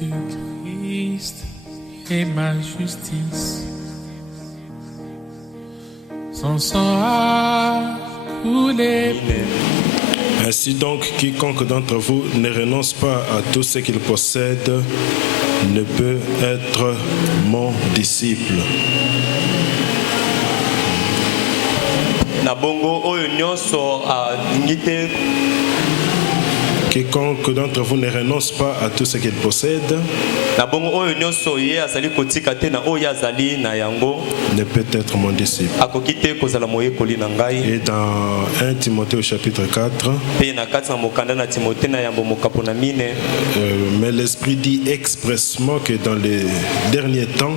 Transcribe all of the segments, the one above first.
Jésus-Christ est ma justice. Son sang a coulé. Ainsi donc, quiconque d'entre vous ne renonce pas à tout ce qu'il possède ne peut être mon disciple. Quiconque d'entre vous ne renonce pas à tout ce qu'il possède ne peut être mon disciple. Et dans 1 Timothée au chapitre 4, mais l'Esprit dit expressement que dans les derniers temps,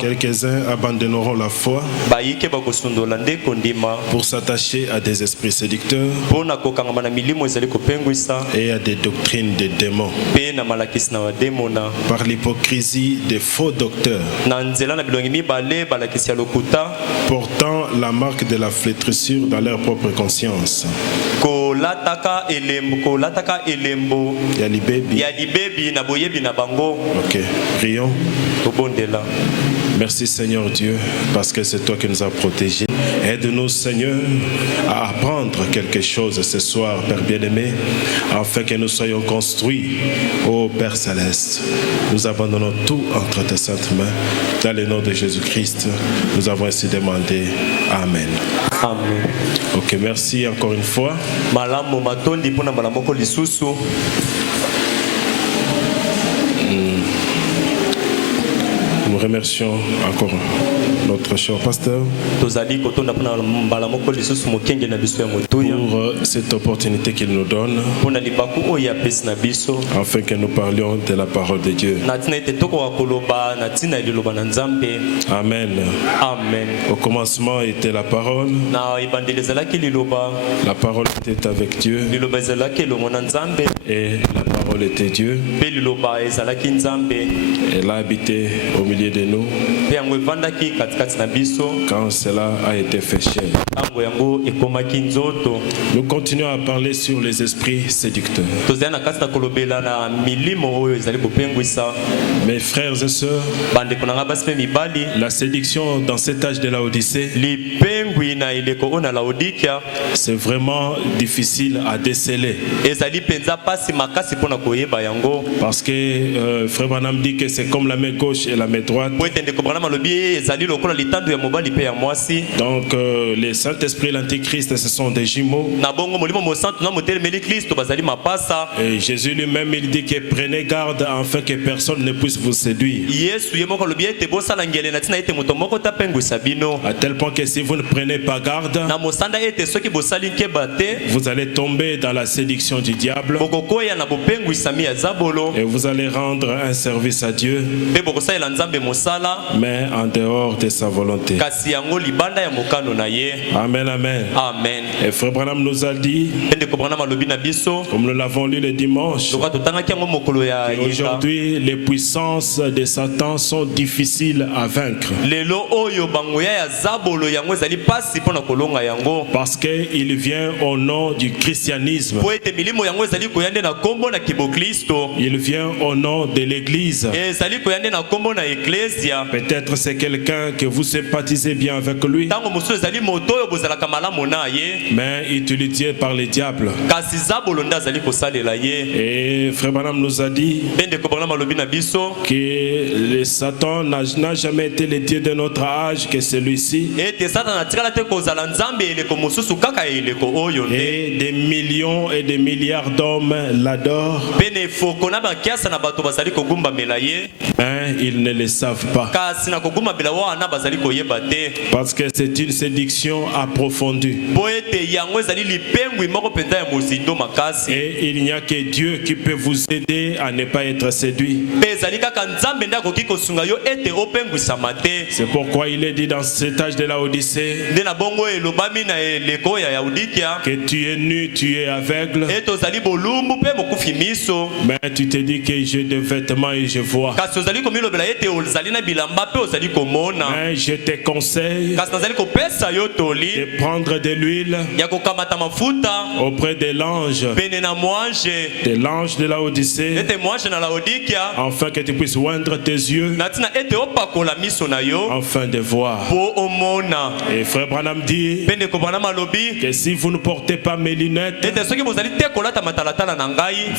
quelques-uns abandonneront la foi pour s'attacher à des esprits séducteurs et à des doctrines de démons, par l'hypocrisie des faux docteurs, portant la marque de la flétrissure dans leur propre conscience. Ok, prions. Merci Seigneur Dieu, parce que c'est toi qui nous as protégés. Aide-nous Seigneur à apprendre quelque chose ce soir, Père bien-aimé, afin que nous soyons construits, ô Père Céleste. Nous abandonnons tout entre tes saintes mains. Dans le nom de Jésus-Christ, nous avons ainsi demandé. Amen. Amen. Ok, merci encore une fois. Nous remercions encore notre cher pasteur pour cette opportunité qu'il nous donne afin que nous parlions de la parole de Dieu. Amen. Amen. Au commencement était la parole. La parole était avec Dieu. Et la parole était Dieu. Elle a habité au milieu de nous quand cela a été fait chair. Nous continuons à parler sur les esprits séducteurs. Mes frères et sœurs, la séduction dans cet âge de la Odyssée, c'est vraiment difficile à déceler. Parce que Frère Branham dit que c'est comme la main gauche et la main droite. Donc les Saint-Esprit et l'Antichrist, ce sont des jumeaux. Et Jésus lui-même, il dit que prenez garde afin que personne ne puisse vous séduire. À tel point que si vous ne prenez pas garde, vous allez tomber dans la séduction du diable et vous allez rendre un service à Dieu, mais en dehors de sa volonté. Amen, amen. Amen. Et Frère Branham nous a dit, comme nous l'avons lu le dimanche, aujourd'hui les puissances de Satan sont difficiles à vaincre. Parce qu'il vient au nom du christianisme. Il vient au nom de l'église. Peut-être c'est quelqu'un que vous sympathisez bien avec lui, mais utilisé par les diables. Et Frère Branham nous a dit que le Satan n'a jamais été le Dieu de notre âge que celui-ci. Et des millions et des milliards d'hommes l'adorent, mais ils ne le savent pas. Parce que c'est une séduction approfondie. Et il n'y a que Dieu qui peut vous aider à ne pas être séduit. C'est pourquoi il est dit dans cet âge de la Odyssée que tu es nu, tu es aveugle, mais tu te dis que j'ai des vêtements et je vois. Mais je te conseille de prendre de l'huile auprès de l'ange de l'Odyssée, afin que tu puisses oindre tes yeux, afin de voir. Et frère Branham dit que si vous ne portez pas mes lunettes,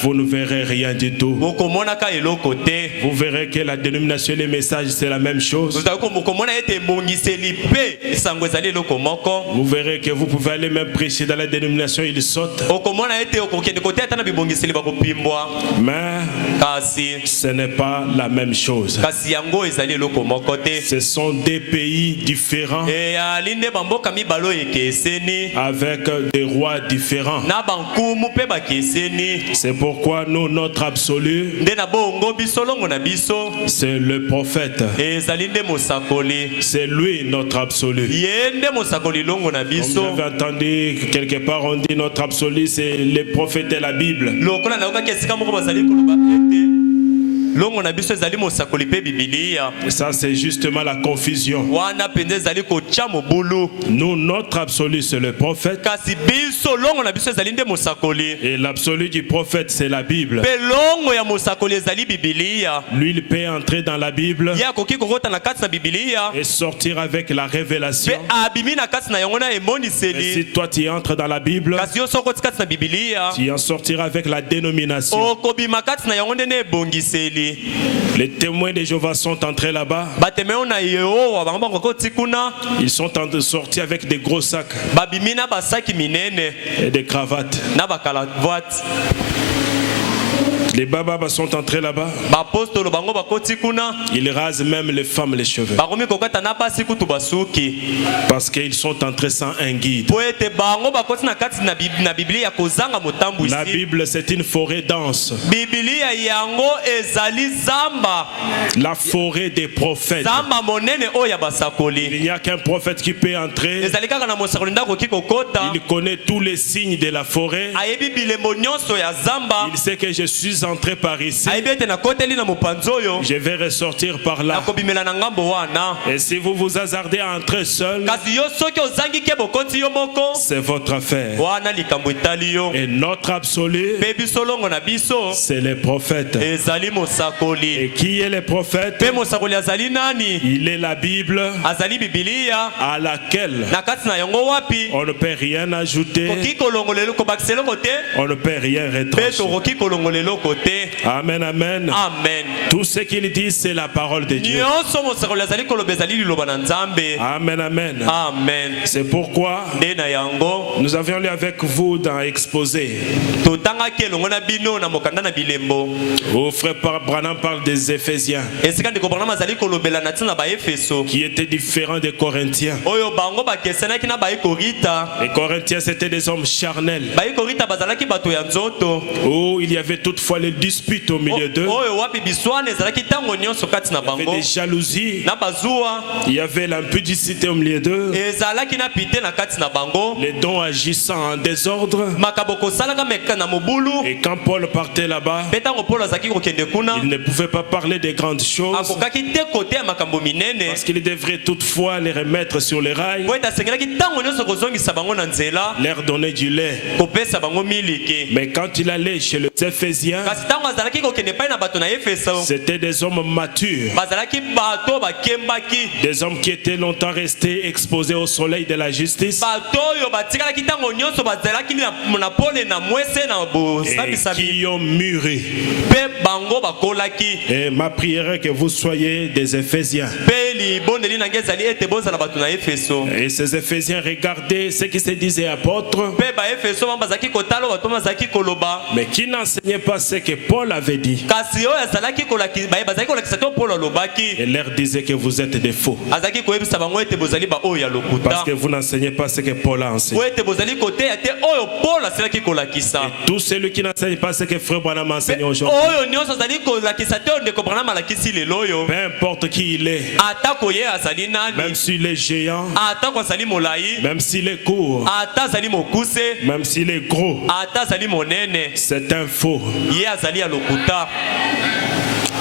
vous ne verrez rien du tout. Vous verrez que la dénomination et les messages c'est la même chose. Vous verrez que vous pouvez aller même prêcher dans la dénomination, ils sautent. Mais ce n'est pas la même chose. Ce sont des pays différents avec des rois différents. C'est pourquoi nous, notre absolu, c'est le prophète. C'est lui notre absolu. Comme vous avez entendu quelque part, on dit notre absolu c'est le prophète de la Bible. Ça c'est justement la confusion. Nous, notre absolu c'est le prophète. Et l'absolu du prophète c'est la Bible. Lui il peut entrer dans la Bible et sortir avec la révélation. Et si toi tu entres dans la Bible, tu en sortiras avec la dénomination. Les témoins de Jéhovah sont entrés là-bas. Ils sont sortis avec des gros sacs et des cravates. Les babas sont entrés là-bas. Ils rasent même les femmes les cheveux. Parce qu'ils sont entrés sans un guide. La Bible c'est une forêt dense. La forêt des prophètes. Il n'y a qu'un prophète qui peut entrer. Il connaît tous les signes de la forêt. Il sait que je suis entré par ici. Je vais ressortir par là. Et si vous vous hasardez à entrer seul, c'est votre affaire. Et notre absolu, c'est les prophètes. Et qui est le prophète? Il est la Bible à laquelle on ne peut rien ajouter, on ne peut rien retrancher. Amen, amen. Tout ce qu'il dit, c'est la parole de Dieu. Amen, amen. C'est pourquoi nous avions lu avec vous dans Exposé. Au frère Branham parle des Éphésiens qui étaient différents des Corinthiens. Les Corinthiens c'était des hommes charnels où il y avait toutefois les disputes au milieu d'eux. Il y avait des jalousies. Il y avait l'impudicité au milieu d'eux. Les dons agissant en désordre. Et quand Paul partait là-bas, il ne pouvait pas parler des grandes choses parce qu'il devrait toutefois les remettre sur les rails, leur donner du lait. Mais quand il allait chez les Éphésiens, c'était des hommes matures, des hommes qui étaient longtemps restés exposés au soleil de la justice et qui ont mûri. Et ma prière est que vous soyez des Éphésiens. Et ces Éphésiens regardaient ce qui se disait apôtre, mais qui n'enseignaient pas ce que Paul avait dit. Et leur disait que vous êtes des faux parce que vous n'enseignez pas ce que Paul a enseigné. Et tout celui qui n'enseigne pas ce que frère Branham a enseigné aujourd'hui, peu importe qui il est, même s'il est géant, même s'il est court, même s'il est gros, c'est un faux.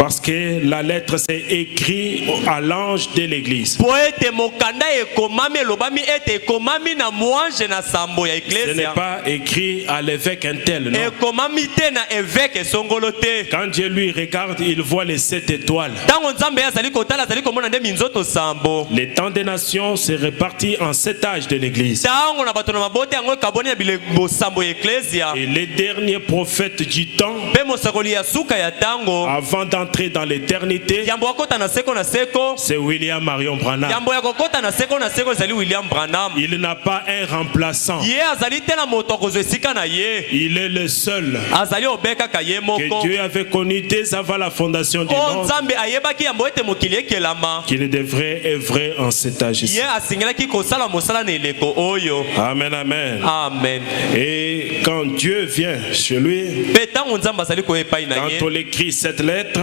Parce que la lettre c'est écrit à l'ange de l'église. Poete mokanda ekomami lobami ete ekomami na mwange na sambo ya Ce ecclesia. n'est pas écrit à l'évêque un tel, non. Ekomami te na évêque songolo te. Quand Dieu lui regarde, il voit les 7 étoiles. Tango nzambe azali kotala azali komona nde minzoto sambo. Les temps des nations se répartit en 7 âges de l'église. Tango na bato na mabote yango ekaboni na bilembo sambo ya ecclesia. Et les derniers prophètes du temps, Pe mosakoli ya suka ya tango. avant d'entrer dans l'éternité, Yambo akota na seko na seko. c'est William Marion Branham. Yambo ya kokota na seko ezali William Branham. Il n'a pas un remplaçant. Ye azali te na moto akozwa esika na ye. Il est le seul Azali obeka ye que moko. Dieu avait connu dès avant la fondation du O monde, nzambe ayebaki yambo ete mokili ekelama. qu'il devrait œuvrer en cet âge ici. Ye asingelaki kosala mosala na eleko oyo. Amen, amen. Amen. Et quand Dieu vient chez lui, Pe tango nzambe azali koyepai na quand ye. on écrit cette lettre,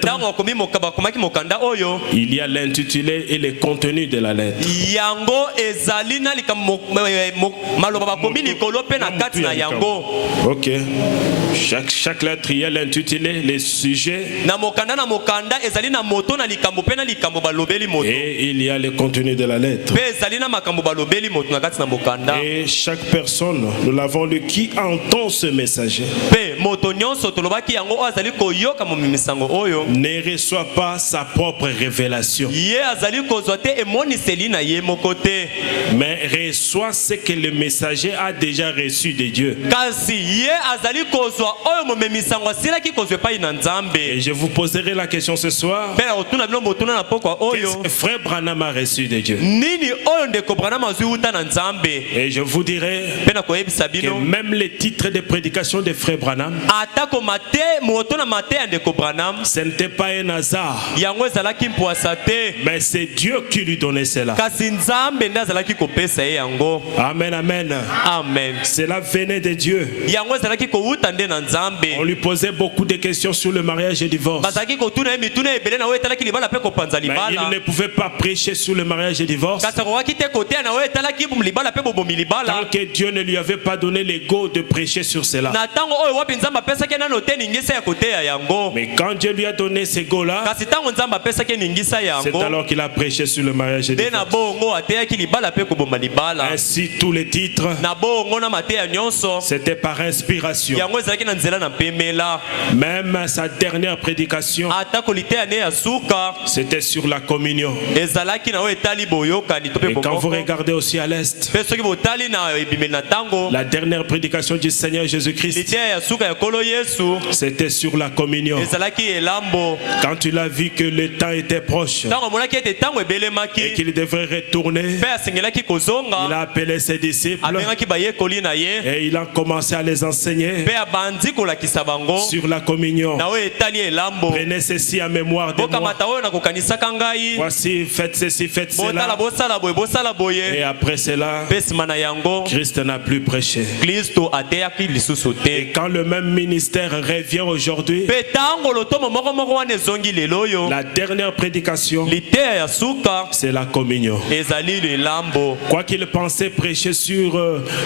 Tango akomi mokaba komaki mokanda oyo. il y a l'intitulé et le contenu de la lettre. Yango ezali na likambo maloba bakomi likolo pe na kati na yango. Ok. Chaque lettre, il y a l'intitulé, les sujets, Na mokanda ezali na moto na likambo pe na likambo balobeli moto. et il y a le contenu de la lettre. Pe ezali na makambo balobeli moto na kati na mokanda. Et chaque personne, nous l'avons lu, qui entend ce messager, Pe moto nyonso tolobaki yango oyo azali koyoka momimisango oyo. ne reçoit pas sa propre révélation, Ye azali kozwa te emoniseli na ye moko te. mais reçoit ce que le messager a déjà reçu de Dieu. Kasi ye azali kozwa oyo momimisango asilaki kozwa epai na Et nzambe. je vous poserai la question ce soir. Pe na kotuna bino motuna na pokwa Qu'est-ce oyo. que frère Branham a reçu de Dieu? Nini oyo ndeko Branham azwi wuta na nzambe. Et je vous dirai Pe na koyebisa que bino. même les titres de prédication de frère Branham, Atako mate moto na mate ya ndeko Branham. ce n'était pas un hasard, Yango ezalaki mpwasa te. mais c'est Dieu qui lui donnait cela. Kasi nzambe nde azalaki kopesa ye yango. Amen, amen. Amen. Cela venait de Dieu. Yango ezalaki kowuta nde na nzambe. On lui posait beaucoup de questions sur le mariage et le divorce. Bazalaki kotuna ye mituna ebele na oyo etalaki libala pe kopanza Mais libala. il ne pouvait pas prêcher sur le mariage et le divorce Kasi akokaki te koteya na oyo etalaki libala pe bobomi libala. tant que Dieu ne lui avait pas donné l'ego de prêcher sur cela. Na ntango oyo wapi nzambe apesaki nano te ningisa ya koteya yango. Mais quand Dieu lui a donné ce go-là, Kasi ntango nzambe apesaki ningisa c'est yango. alors qu'il a prêché sur le mariage et le Nde na divorce. bongo ateyaki libala pe koboma libala. Ainsi, tous les titres, Na bongo na mateya nyonso. c'était par inspiration. Yango ezalaki na nzela na pemela. Même sa dernière prédication, Ata koliteya ne ya suka. c'était sur la communion. Ezalaki na oyo etali boyokani to pe Et quand vous bomoko. regardez aussi à l'est, Pe soki botali na ebimeli na ntango. la dernière prédication du Seigneur Jésus-Christ, Liteya ya suka ya kolo Yesu. c'était sur la communion. Ezalaki elambo. Quand il a vu que le temps était proche Ntango amonaki ete ntango et ebelemaki. qu'il devrait retourner, Pe asengelaki il kozonga. a appelé ses disciples Abengaki bayekoli na ye. et il a commencé à les enseigner Pe abandi kolakisa bango. sur la communion. Na oyo etali elambo. Prenez ceci en mémoire de moi. Bokamata oyo nakokanisaka ngai. Voici, faites ceci, faites Botala cela. bosala boye bosala Et boye. après cela, Pe nsima na yango. Christ n'a plus prêché. Kristo ateyaki lisusu Et te. quand le même ministère revient aujourd'hui, Pe ntango lotomo moko wana ezongi lelo oyo. la dernière prédication, Liteya ya suka. c'est la communion. Ezali elambo. Quoi qu'il pensait prêcher sur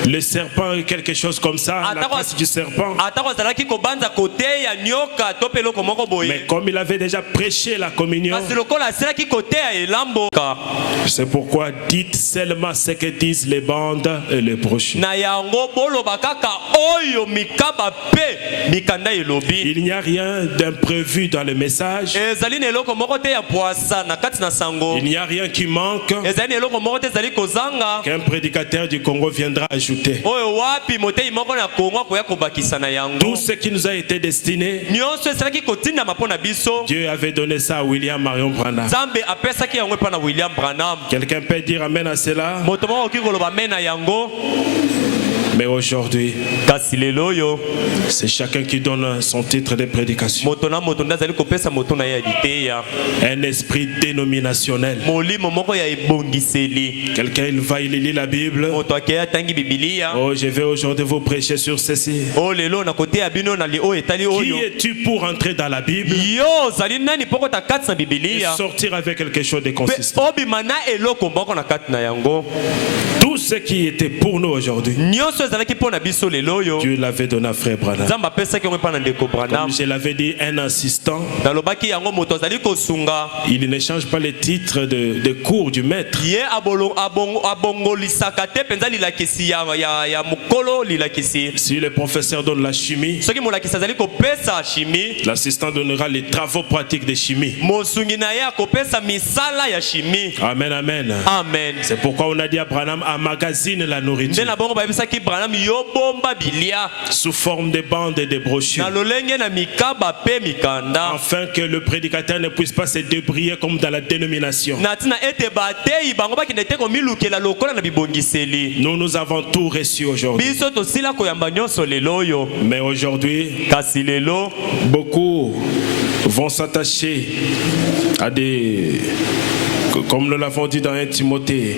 le serpent et quelque chose comme ça, la trace du serpent, Atako azalaki kobanza koteya nyoka to pe eloko moko boye. mais comme il avait déjà prêché la communion, Kasi lokola asilaki koteya elambo. c'est pourquoi dites seulement ce que disent les bandes et les broches. Na yango boloba kaka oyo mikaba pe mikanda elobi. Il n'y a rien d'imprévu dans le message. Ezali na eloko moko te ya poasa na kati na sango. Il n'y a rien qui manque Ezali na eloko moko te ezali kozanga. qu'un prédicateur du Congo viendra ajouter. Oyo wapi motei moko na Kongo akoya kobakisa na yango. Tout ce qui nous a été destiné, Nyonso esalaki kotindama mpo na biso. Dieu avait donné ça à William Marion Branham. Nzambe apesaki yango epa na William Branham. Quelqu'un peut dire amen à cela, Moto moko okoki koloba me na yango. mais aujourd'hui, Kasi lelo oyo c'est chacun qui donne son titre de prédication. moto na moto nde azali kopesa moto na ye ya liteya. Un esprit dénominationnel. Molimo moko ya ebongiseli. Quelqu'un, il va, il lit la Bible. Moto akei atangi bibilia. Oh, je vais aujourd'hui vous prêcher sur ceci. O lelo na koteya bino na li oyo etali Qui oyo. es-tu pour entrer dans la Bible Yo ozali nani mpo kota kati na et bibilia. sortir avec quelque chose de Pe consistant? obima na eloko moko na kati na yango. Tout ce qui était pour nous aujourd'hui, Nyonso Dieu l'avait donné à frère Branham. Comme Comme je l'avais dit, un assistant, il ne change pas les titres de cours du maître. Si le professeur donne la chimie, l'assistant donnera les travaux pratiques de chimie. Amen, amen. Amen. C'est pourquoi on a dit à Branham, emmagasine la nourriture sous forme de bandes et de brochures, afin que le prédicateur ne puisse pas se débrouiller comme dans la dénomination. Nous avons tout reçu aujourd'hui. Mais aujourd'hui, beaucoup vont s'attacher à des... Comme nous l'avons dit dans 1 Timothée,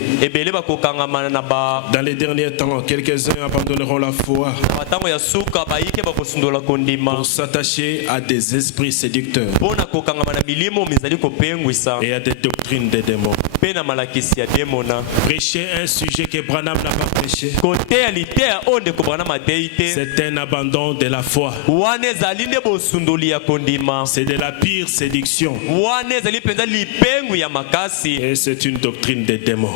dans les derniers temps, quelques-uns abandonneront la foi pour s'attacher à des esprits séducteurs et à des doctrines des démons. Prêcher un sujet que Branham n'a pas prêché, c'est un abandon de la foi. C'est de la pire séduction. Et c'est une doctrine des démons.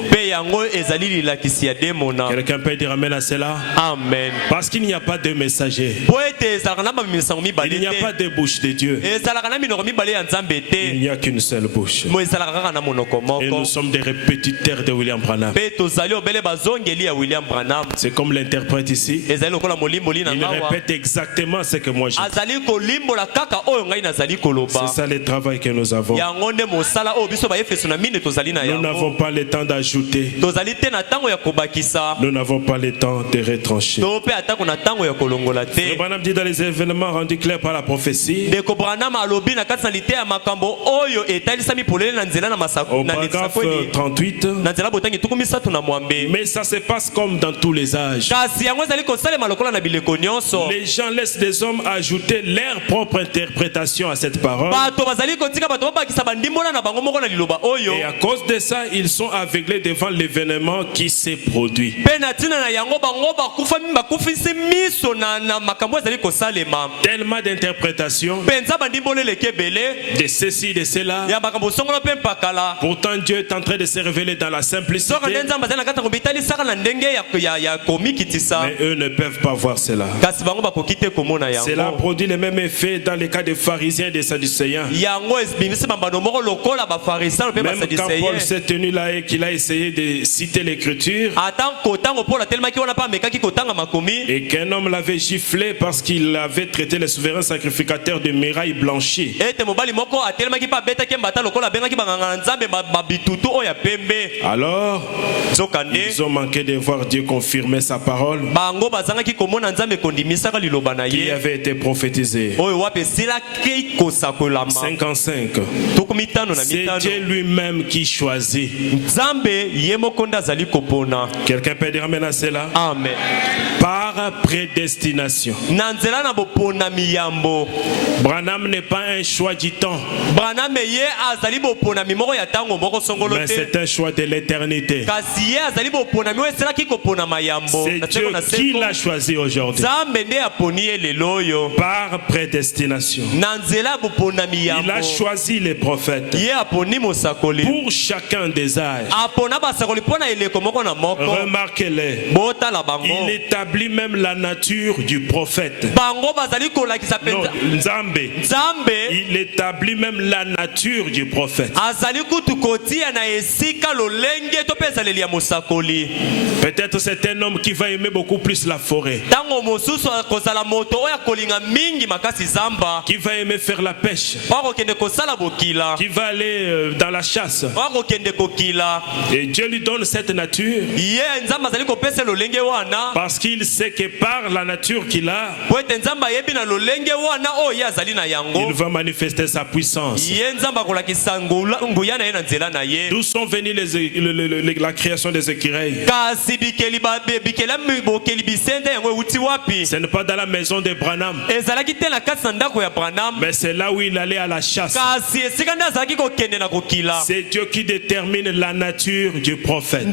Quelqu'un peut dire amen à cela? Amen. Parce qu'il n'y a pas de messager. Il n'y a pas de bouche de Dieu. Il n'y a qu'une seule bouche. Et nous sommes des répétiteurs de William Branham. C'est comme l'interprète ici. Il répète exactement ce que moi je dis. C'est ça le travail que nous avons. Nous n'avons pas le temps d'ajouter. Nous n'avons pas le temps de retrancher. Le Branham dit dans les événements rendus clairs par la prophétie, au paragraphe 38, mais ça se passe comme dans tous les âges. Les gens laissent des hommes ajouter leur propre interprétation à cette parole. Et à cause de ça, ils sont aveuglés devant l'événement qui s'est produit. Tellement d'interprétations, de ceci, de cela. Pourtant, Dieu est en train de se révéler dans la simplicité. Mais eux ne peuvent pas voir cela. Cela produit le même effet dans les cas des pharisiens et des sadducéens. Même quand Paul s'est tenu là et qu'il a essayé de citer l'écriture, et qu'un homme l'avait giflé parce qu'il avait traité le souverain sacrificateur de miraille blanchie. Alors, ils ont manqué de voir Dieu confirmer sa parole qui avait été prophétisée. 55. C'est Dieu lui-même qui choisit. Quelqu'un peut dire amen à cela? Amen. Par prédestination. Branham n'est pas un choix du temps, mais c'est un choix de l'éternité. C'est Dieu qui l'a choisi aujourd'hui. Par prédestination. Il a choisi les prophètes pour chacun des âges. Remarquez-les. Il établit même la nature du prophète. Non, Nzambe. Il établit même la nature du prophète. Peut-être c'est un homme qui va aimer beaucoup plus la forêt, qui va aimer faire la pêche, qui va aller dans la chasse. Et Dieu lui donne cette nature parce qu'il sait que par la nature qu'il a, il va manifester sa puissance. D'où sont venues la création des écureuils? Ce n'est pas dans la maison de Branham, mais c'est là où il allait à la chasse. C'est Dieu qui détermine la nature du prophète.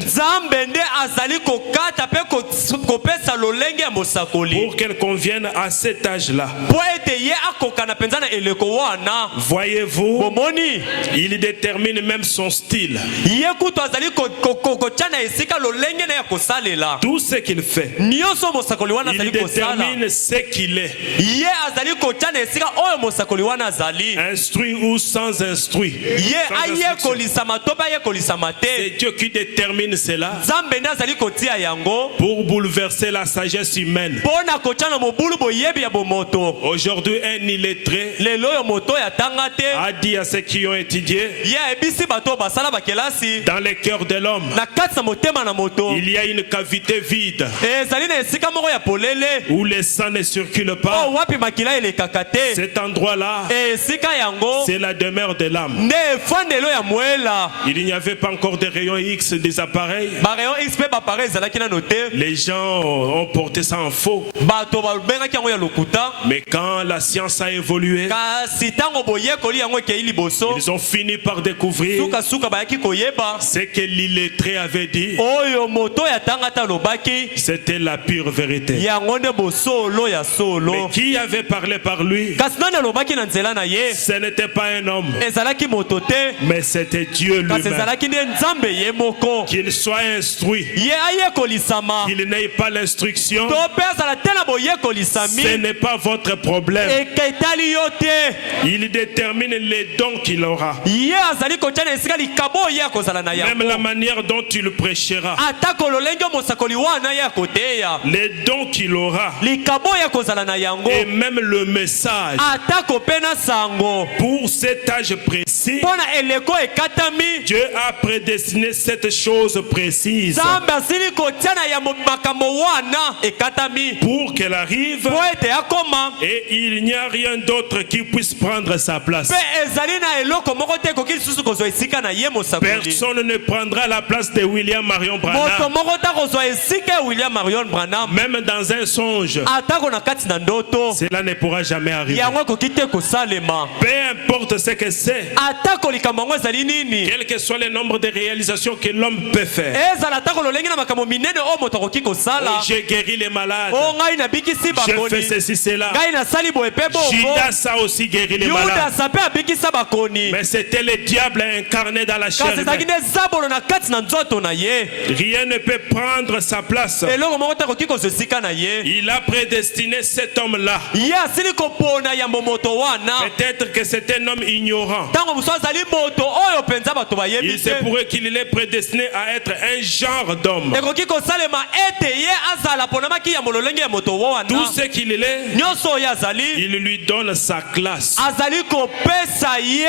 lolenge ya mosakoli pour qu'elle convienne à cet âge-là. po ete ye akoka na penza na eleko wana. Voyez-vous, Bomoni il détermine même son style. ye kutu azali kotia na esika lolenge na ya kosalela. Tout ce qu'il fait, Nyonso mosakoli wana il azali kosala. détermine ce qu'il est. Ye azali kotia na esika oyo mosakoli wana azali. Instruit ou sans instruit. Ye Sans aye instruction. kolisama to ba ye kolisama te. C'est Dieu qui détermine cela Nzambe nde azali kotia yango pour bouleverser la sagesse humaine. mpona kotia na mobulu boyebi ya bomoto. Aujourd'hui, un illettré Lelo oyo moto ya tanga te. a dit à ceux qui ont étudié, Ye ayebisi bato basala bakelasi dans le cœur de l'homme, na kati na motema na moto. il y a une cavité vide Ezali na esika moko ya polele où le sang ne circule pas. oyo wapi makila elekaka te. Cet endroit-là, Esika yango c'est la demeure de l'âme. nde efandelo ya mwela. Il n'y avait pas encore de rayons X des appareils. Barayon X mpe bapare ezalaki nano te. Les gens ont porté ça en faux. Bato babengaki yango ya lokuta. Mais quand la science a évolué, Kasi ntango boyekoli yango ekei liboso ils ont fini par découvrir sukasuka bayaki koyeba ce que l'illettré avait dit. oyo moto ya tangata alobaki C'était la pure vérité. yango nde bosolo ya Mais solo. qui avait parlé par lui? Kasi nani alobaki na nzela na ye Ce n'était pas un homme, ezalaki moto te, mais c'était Dieu kasi lui-même. ezalaki nde nzambe ye moko. Qu'il soit instruit, Ye ayekolisama qu'il n'ait pas l'instruction, to mpe azala te na boyekolisami ce n'est pas votre problème. eketali yo te. Il détermine les dons qu'il aura. Ye azali kotia na esika likabo ye akozala na Même la yango manière dont il prêchera, atako lolenge mosakoli wana ye akoteya les dons qu'il aura, likabo ye akozala na yango et même le message. atako mpe na sango Pour cet âge précis, mpo na eleko ekatami. Dieu a prédestiné cette chose précise Nzambe asili kotia na ya makambo wana ekatami pour qu'elle arrive, po ete akoma et il n'y a rien d'autre qui puisse prendre sa place. mpe ezali na eloko moko te ekoki lisusu kozwa esika na ye mosakoli. Personne ne prendra la place de William Marion Moto Branham, moko ta kozwa esika ya William Marion Branham même dans un songe. atako na kati na ndoto Cela ne pourra jamais arriver. yango ekoki te kosalema. Peu importe ce que c'est, atako likambo yango ezali nini, quel que soit le nombre de réalisations que l'homme peut faire. ezala atako lolenge na makambo minene oyo moto akoki kosala. J'ai guéri les malades, o ngai nabikisi j'ai fait bakoni, ceci, cela. ngai nasali boye mpe bongo. Judas a aussi guéri les malades. Yudasa mpe abikisa bakoni, Mais c'était le diable incarné dans la chair. kasi ezalaki nde zabolo na kati na nzoto na ye. Rien ne peut prendre sa place. eloko moko te akoki kozwa esika na ye. Il a prédestiné cet homme-là. ye asili kopona yambo moto wana. Peut-être que c'est un homme ignorant. ntango mosu azali moto oyo mpenza bato bayebi Il se te, pourrait qu'il est prédestiné à être un genre d'homme. ekoki kosalema ete ye azala ponamaki ya mololenge ya moto wana. Tout ce qu'il est, nyonso oyo azali il lui donne sa classe. azali kopesa ye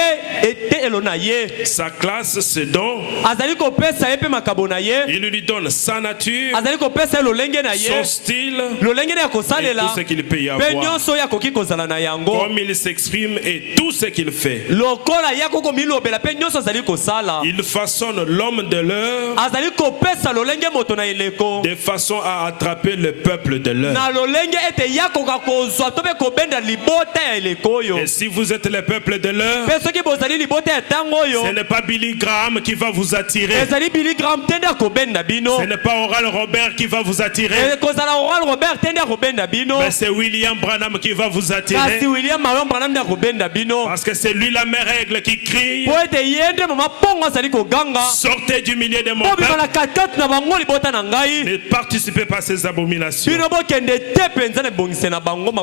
ete elo na ye, Sa classe, c'est donc, azali kopesa ye mpe makabo na ye, il lui donne sa nature, azali kopesa ye lolenge na ye, son style, lolenge na ya et tout kosalela ce qu'il peut y mpe avoir. nyonso oyo akoki kozala na yango. Comme il s'exprime et tout ce qu'il fait. lokola ye akoko milobela mpe nyonso azali kosala, Il façonne l'homme de l'heure azali kopesa lolenge moto na eleko de façon à attraper le peuple de l'heure. na lolenge ete ye akoka kozwa to mpe kobenda libota ya eleko oyo. Et si vous êtes le peuple de l'heure, mpe soki bozali libota ya ntango oyo, ce n'est pas Billy Graham qui va vous attirer. ezali Billy Graham te nde akobenda bino, Ce n'est pas Oral Robert qui va vous attirer. kozala Oral Robert te nde akobenda bino, Mais c'est William Branham qui va vous attirer. kasi William Marion Branham nde akobenda bino, Parce que c'est lui la mère règle qui crie. po ete ye nde mama mpongo azali koganga Sortez du milieu de mon bobima peuple. na katikati na bango libota na ngai, Ne participez pas à ces abominations. bino bokende te mpenza na ebongisi na bango.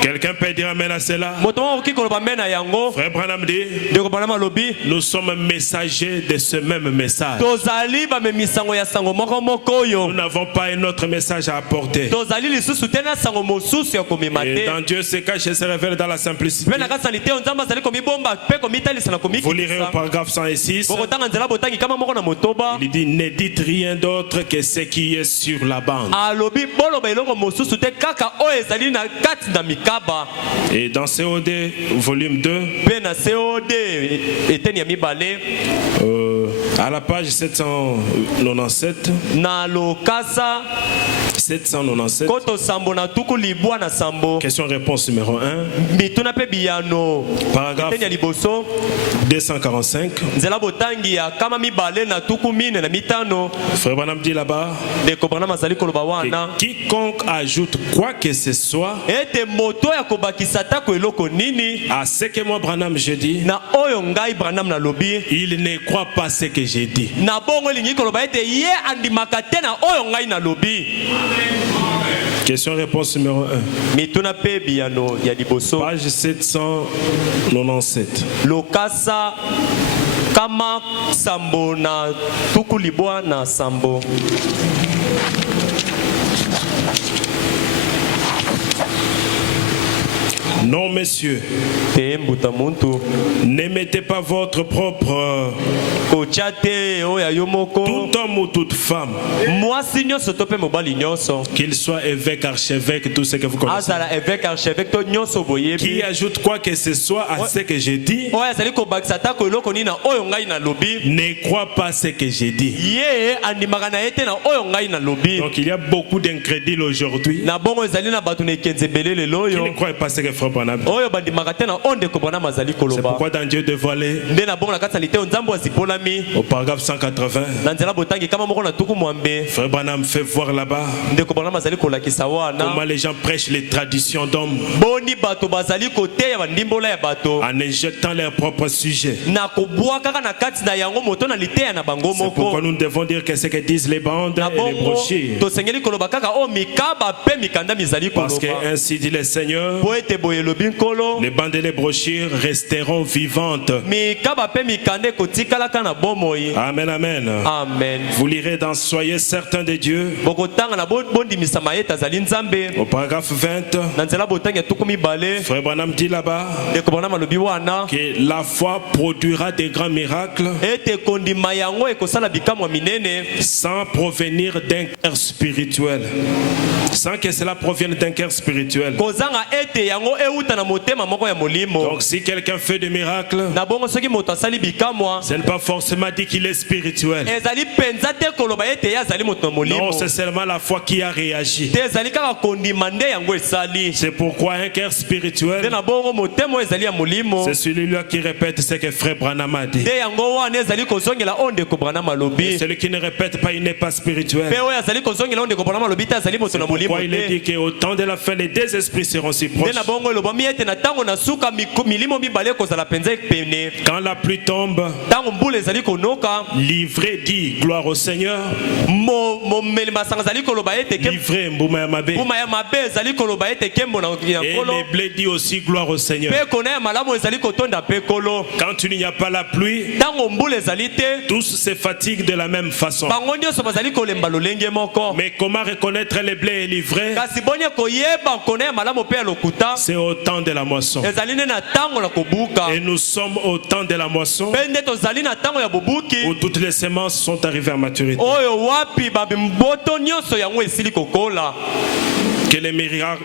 Quelqu'un peut dire amen à cela. moto moko akoki koloba mbe na yango. Frère Branham dit, ndeko Branham alobi nous sommes messagers de ce même message. tozali bamemi sango ya sango moko oyo, Nous n'avons pas un autre message à apporter. tozali lisusu te na sango mosusu ya komema Et te. dans Dieu se cache et se révèle dans la simplicité. mpe na kati na liteo nzambe azali komibomba mpe komitalisa na Vous lirez au komikisa. paragraphe 106. bokotanga nzela botangi kama moko na motoba, Il dit, ne dites rien d'autre que ce qui est sur la bande. alobi boloba eloko mosusu te kaka oyo ezali na kati na mikaba. Et dans COD, volume 2, mpe na COD eteni ya mibale À la page 797. na lokasa 797. koto sambo na tuku libwa na sambo. Question-réponse numéro 1. Mituna pe biyano. Paragraphe Etenya liboso 245. nzela botangi ya kama mibale na tuku mine na mitano. Frère Branham dit là-bas De kopana mazali koloba wana. que quiconque ajoute quoi que ce soit Ete moto ya kobakisa ta ko eloko nini à ce que moi Branham je dis, na oyo ngai Branham na lobi. il ne croit pas ce que j'ai dit. Na bongo lingi koloba ete ye andimaka te na oyo ngai na lobi. Question-réponse numéro 1. Mituna pe biyano ya liboso. Page 797. Lokasa kama sambo na tuku libwa na sambo. Non, messieurs, Te mbuta muntu ne mettez pas votre propre kocha te oya yomoko. tout homme ou toute femme, Mwasi nyonso to pe mobali nyonso. qu'il soit évêque, archevêque, tout ce que vous connaissez, Azala évêque archevêque to nyonso boyebi. qui ajoute quoi que ce soit à ce que j'ai dit, Oya zali kobakisa ta ko eloko nini na oyo ngai na lobi. ne croit pas ce que j'ai dit. Ye andimaka na ete na oyo ngai na lobi. Donc il y a beaucoup d'incrédules aujourd'hui Na bongo ezali na bato na ekenze belele qui loyo. ne croient pas ce que Frère Branham dit. Oyo bandimaka te na onde ko bana mazali C'est koloba. pourquoi dans Dieu dévoilé, Nde na bongo na kati na liteo nzambo azipolami. au paragraphe 180, Na nzela botangi kama moko na tuku mwambe. Frère Branham fait voir là-bas Nde ko bana mazali kolakisa wana. comment les gens prêchent les traditions d'hommes Boni bato bazali koteya bandimbola ya bato. en injectant leurs propres sujets. Na kobwa kaka na kati na yango moto na liteya na bango C'est pourquoi moko. nous devons dire que ce que disent les bandes Na et les bongo brochures. tosengeli koloba kaka o mikaba pe mikanda mizali Parce que koloba. ainsi dit le Seigneur, Po ete boye lobi nkolo. les bandes et les brochures resteront vivantes. Mikaba pe mikanda ekotikalaka na bomoi. Amen, amen. Amen. Vous lirez dans Soyez certains de Dieu, Bokotanga na bondimisa mayeta zali nzambe. au paragraphe 20. Na nzela botangi ya tuku mibale. Frère Branham dit là-bas Ndeko bana malobi wana. que la foi produira des grands miracles Ete kondima yango ekosala bikamwa minene. sans provenir d'un cœur spirituel. Sans que cela provienne d'un cœur spirituel. Kozanga ete yango euta na motema moko ya molimo. Donc si quelqu'un fait des miracles, Na bongo soki moto asali bikamwa. ce n'est pas forcément dit qu'il est spirituel. Ezali penza te koloba ete ye azali moto na molimo. Non, c'est seulement la foi qui a réagi. Te ezali kaka kondima nde yango esali. C'est pourquoi un cœur Nde spirituel, na bongo motema oyo ezali ya molimo. c'est celui-là qui répète ce que Frère Branham a dit. Nde yango wana ezali kozongela oyo ndeko Branham alobi. Celui qui ne répète pas, il n'est pas spirituel. Pe oyo azali kozongela oyo ndeko Branham alobi te azali moto na molimo Pourquoi il est te. dit qu'au temps de la fin, les deux esprits seront si proches. Nde na bongo elobami ete na ntango na suka milimo mibale ekozala penza pene. Quand la pluie tombe, Ntango mbula ezali konoka. livré dit gloire au Seigneur, Momeli masanga ezali koloba ete livré Mbouma Yamabe. mbuma ya mabe ezali koloba ete kembo na Et nkolo. les blés dit aussi gloire au Seigneur. Pe kona ya malamu ezali kotonda pe kolo. Quand il n'y a pas la pluie, Ntango mbula ezali te. tous se fatiguent de la même façon. Bango nyonso bazali kolemba lolenge moko. Mais comment reconnaître les blés et livrés? Kasi boni koyeba nkona ya malamu pe ya lokuta. C'est au temps de la moisson. Ezali nde na ntango na kobuka. Et nous sommes au temps de la moisson Pe nde tozali na ntango ya bobuki. où toutes les semences sont arrivées à maturité. Oyo wapi babimboto nyonso yango esili kokola. Que les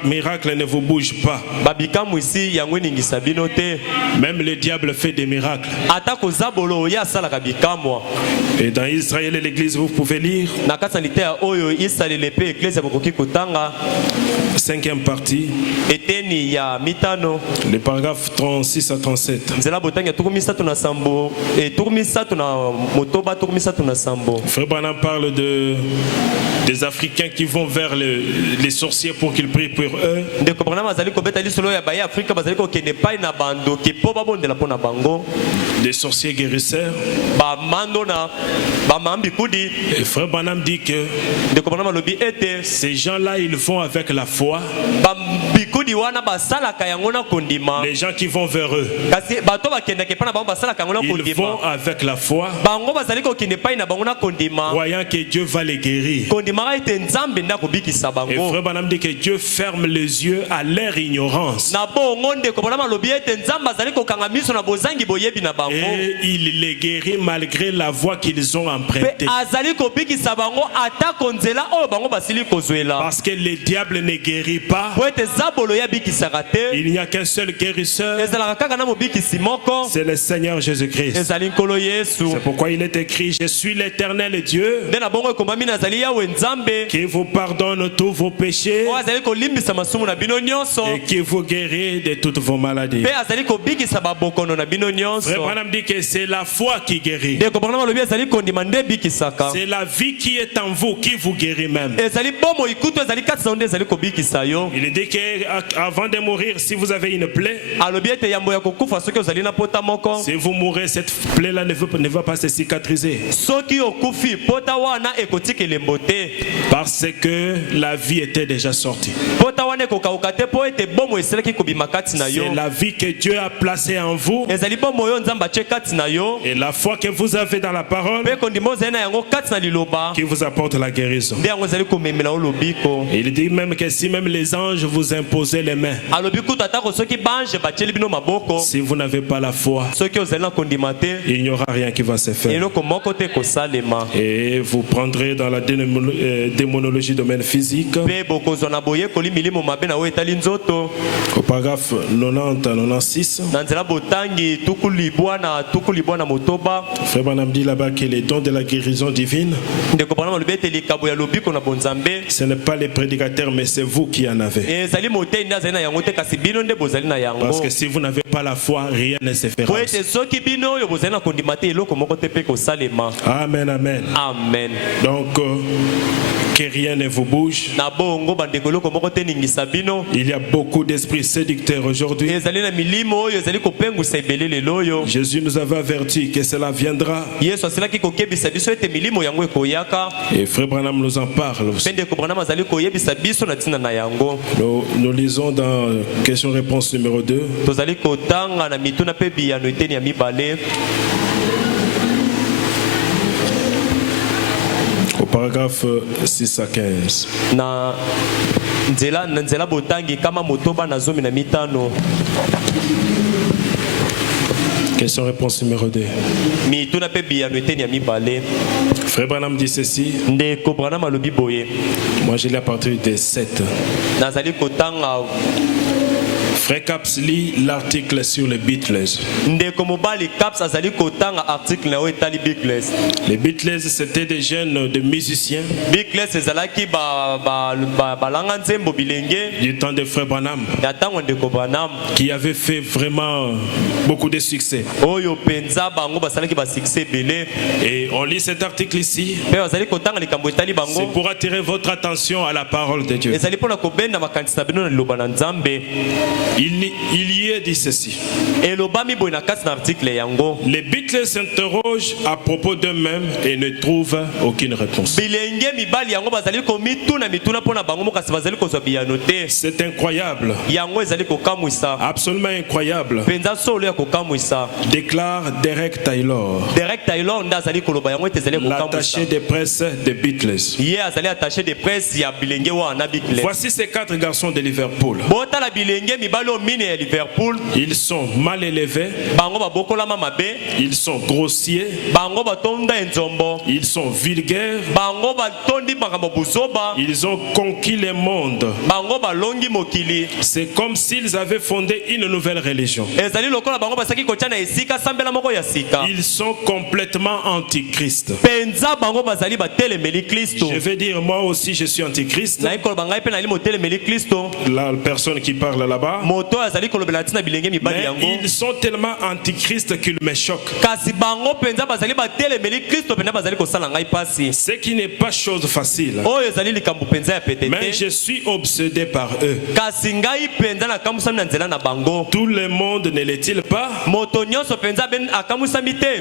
miracles ne vous bougent pas. Babikamu isi yango eningisa bino te. Même le diable fait des miracles. Ata kozabolo oyo asalaka bikamwa. Et dans Israël et l'Église, vous pouvez lire, Na kati na liteya oyo isalele pe eklezia bokoki kotanga. 5e partie, Eteni ya mitano. les paragraphes 36 à 37. Nzela botangi ya tuku misato na sambo. Tuku misato na motoba tuku misato na sambo. Frère Branham parle des Africains qui vont vers les sorciers pour qu'ils prient pour eux. Ndeko Branham azali kobeta lisolo ya baye Afrika bazali kokende pai na bando ke po babondela po na bango. Des sorciers guérisseurs. Bamando na bamambi kudi. Et Frère Branham dit que Ndeko Branham alobi ete ces gens-là, ils vont avec la foi. bambikudi wana basalaka yango na kondima. Les gens qui vont vers eux, Kasi bato bakendake pa na bango basalaka yango na ils vont kondima. avec la foi, Bango bazali kokende pai na bango na kondima. croyant que Dieu va les guérir. Kondima ka ete nzambe nda kobikisa Et bango. Frère Branham dit que que Dieu ferme les yeux à leur ignorance. Et il les guérit malgré la voie qu'ils ont empruntée. Parce que le diable ne guérit pas. Il n'y a qu'un seul guérisseur. C'est le Seigneur Jésus-Christ. C'est pourquoi il est écrit: je suis l'Éternel Dieu qui vous pardonne tous vos péchés et qui vous guérit de toutes vos maladies. Frère Branham dit que c'est la foi qui guérit. C'est la vie qui est en vous qui vous guérit même. Il dit qu'avant de mourir, si vous avez une plaie, si vous mourrez, cette plaie-là ne va pas se cicatriser. Parce que la vie était déjà sortie. C'est la vie que Dieu a placée en vous. Et la foi que vous avez dans la parole qui vous apporte la guérison. Il dit même que si même les anges vous imposaient les mains, si vous n'avez pas la foi, il n'y aura rien qui va se faire. Et vous prendrez dans la démonologie domaine physique, au paragraphe 90-96, Frère Branham dit là-bas que les dons de la guérison divine, ce n'est pas les prédicateurs, mais c'est vous qui en avez. Parce que si vous n'avez pas la foi, rien ne se fera. Amen, amen. Amen. Donc, que rien ne vous bouge. Il y a beaucoup d'esprits séducteurs aujourd'hui. Jésus nous avait averti que cela viendra. Et Frère Branham nous en parle aussi. Nous lisons dans question-réponse numéro 2. Au paragraphe 6 à 15. Question-réponse numéro 2. Frère Branham dit ceci. Moi je lis à partir des 7. Frère Caps lit l'article sur les Beatles. Les Beatles, c'était des jeunes de musiciens du temps de Frère Branham qui avaient fait vraiment beaucoup de succès. Et on lit cet article ici. C'est pour attirer votre attention à la parole de Dieu. Il y est dit ceci. Les Beatles s'interrogent à propos d'eux-mêmes et ne trouvent aucune réponse. C'est incroyable. Absolument incroyable. Déclare Derek Taylor, l'attaché de presse des Beatles. Voici ces 4 garçons de Liverpool. Ils sont mal élevés. Ils sont grossiers. Ils sont vulgaires. Ils ont conquis le monde. C'est comme s'ils avaient fondé une nouvelle religion. Ils sont complètement antichrist. Je vais dire, moi aussi je suis antichrist. La personne qui parle là-bas. Mais ils sont tellement antichristes qu'ils me choquent. Ce qui n'est pas chose facile. Mais je suis obsédé par eux. Tout le monde ne l'est-il pas?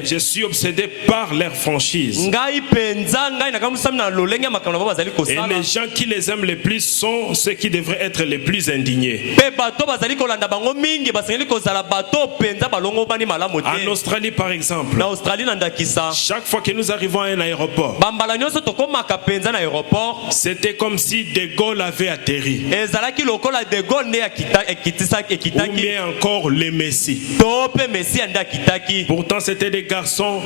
Je suis obsédé par leur franchise. Et les gens qui les aiment le plus sont ceux qui devraient être les plus indignés. bazali kolanda bango mingi basengeli kozala bato penza balongo bani malamu te. En Australie, par exemple, Na Australie nandakisa. chaque fois que nous arrivons à un aéroport, Bambala nyonso tokomaka penza na aéroport. c'était comme si De Gaulle avait atterri. Ezalaki lokola de Gaulle nde Ou ekitaki. bien encore le Messie. To pe Messi ande akitaki. Pourtant, c'était des garçons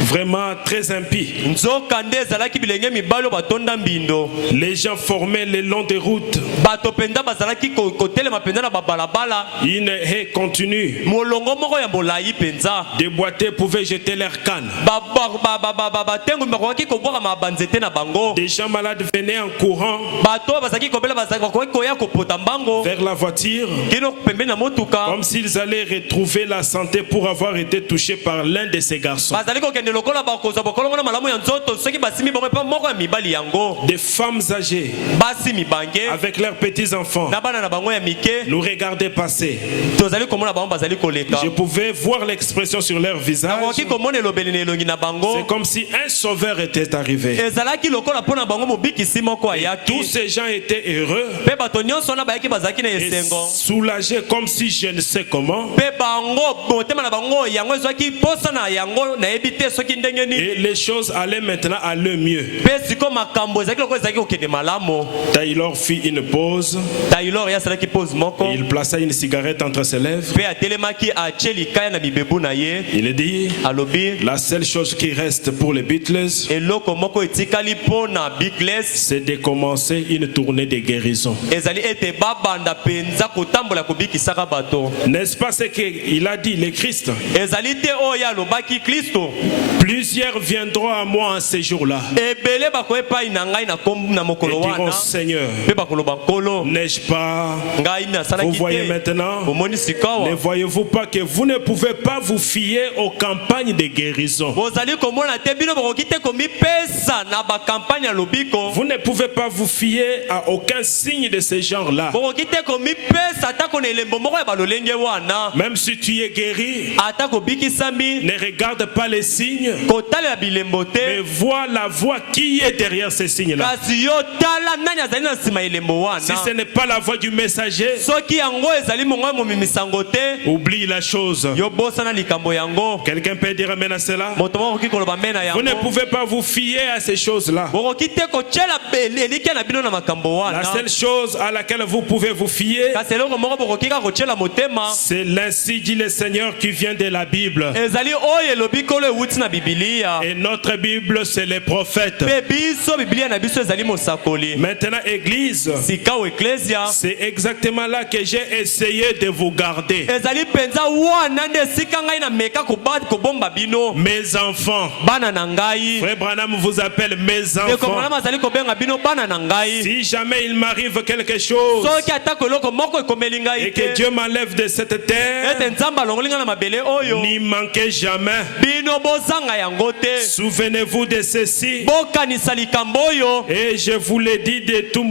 vraiment très impies. Nzoka nde ezalaki bilenge mibali oyo batonda mbindo. Les gens formaient le long des routes Bato penza bazalaki kotelema penza na babalabala. une haie continue. Molongo moko ya molai penza. Des boiteux pouvaient jeter leurs cannes. Batengu bakokaki kobwaka mabanzete na bango. Des gens malades venaient en courant Bato bazalaki kobela bazalaki koya kopota mbango. vers la voiture Kino pembeni na motuka. comme s'ils allaient retrouver la santé pour avoir été touchés par l'un de ces garçons. Bazali kokende lokola bakozwa bokolongo na malamu ya nzoto soki basimi bango epa moko ya mibali yango. Des femmes âgées Basi mibange avec leurs petits-enfants na bana na bango ya mike. nous regardaient passer. Tozali komona bango bazali koleka. Je pouvais voir l'expression sur leur visage. Nakoki komona elobeli na elongi na bango. C'est comme si un sauveur était arrivé. Ezalaki lokola mpona bango mobikisi moko ayaki. Tous ces gens étaient heureux Pe bato nyonso wana bayaki bazalaki na et esengo. soulagés comme si je ne sais comment. Pe bango motema na bango yango ezwaki posa na yango nayebi te soki ndenge nini. Et les choses allaient maintenant aller mieux. Pe siko makambo ezalaki lokola ezalaki kokende malamu. Taylor fit une pause. Taylor ya asalaki pose moko. Et il plaça une cigarette entre ses lèvres. Pe atelemaki atie likaya na bibebu na ye. Il dit, Alobi la seule chose qui reste pour les Beatles, eloko moko etikali mpona Beatles c'est de commencer une tournée de guérison. ezali ete babanda penza kotambola kobikisaka bato. N'est-ce pas ce qu'il a dit, le Christ? Ezali te oyo alobaki Kristo. Plusieurs viendront à moi en ces jours-là. Ebele bakoepai na ngai na Et mokolo diront, wana. Seigneur, Pe bakoloba nkolo n'ai-je pas? ngai Vous nasalaki voyez te. maintenant, Omoni ne sikawa. voyez-vous pas que vous ne pouvez pas vous fier aux campagnes de guérison? Bozali komona te bino bakoki te komipesa na bakampagne ya lobiko. Vous ne pouvez pas vous fier à aucun signe de ce genre-là. Bokoki te komipesa atako na elembo moko ya balolenge wana. Même si tu es guéri, Atako bikisami ne regarde pas les signes, kotalela bilembo te. mais vois la voix qui est derrière ces signes-là. Kasi yo tala nani azali na nsima elembo Si wana. ce n'est pas la voix du messager, Soki yango ezali mongo ya momimisango te. oublie la chose. Yo bosana likambo yango. Quelqu'un peut dire amen à cela? Moto moko koki koloba mena Vous ne yango. pouvez pas vous fier à ces choses-là. Bokoki te kotyela elike na bino na makambo La wana. seule chose à laquelle vous pouvez vous fier, Kasi eloko moko bokoki kaka kotyela motema. c'est l'ainsi dit le Seigneur qui vient de la Bible. Ezali oyo elobi kolo ewuti na bibilia. Et notre Bible, c'est les prophètes. Pe biso bibilia na biso ezali mosakoli. Maintenant, Église, Sika o eklesia. c'est exactement là que j'ai essayé de vous garder. Ezali penza wana nde esika ngai na meka kobomba bino. Mes enfants, Bana na ngai. Frère Branham vous appelle mes Ndeko enfants. mwana azali kobenga bino bana na ngai. Si jamais il m'arrive quelque chose Soki atako eloko moko ekomeli ngai et que te. Dieu m'enlève de cette terre, Ete nzambe alongoli ngai na mabele oyo. n'y manquez jamais. Bino bozanga yango te. Souvenez-vous de ceci. Bokanisa likambo oyo. Et je vous l'ai dit de tout.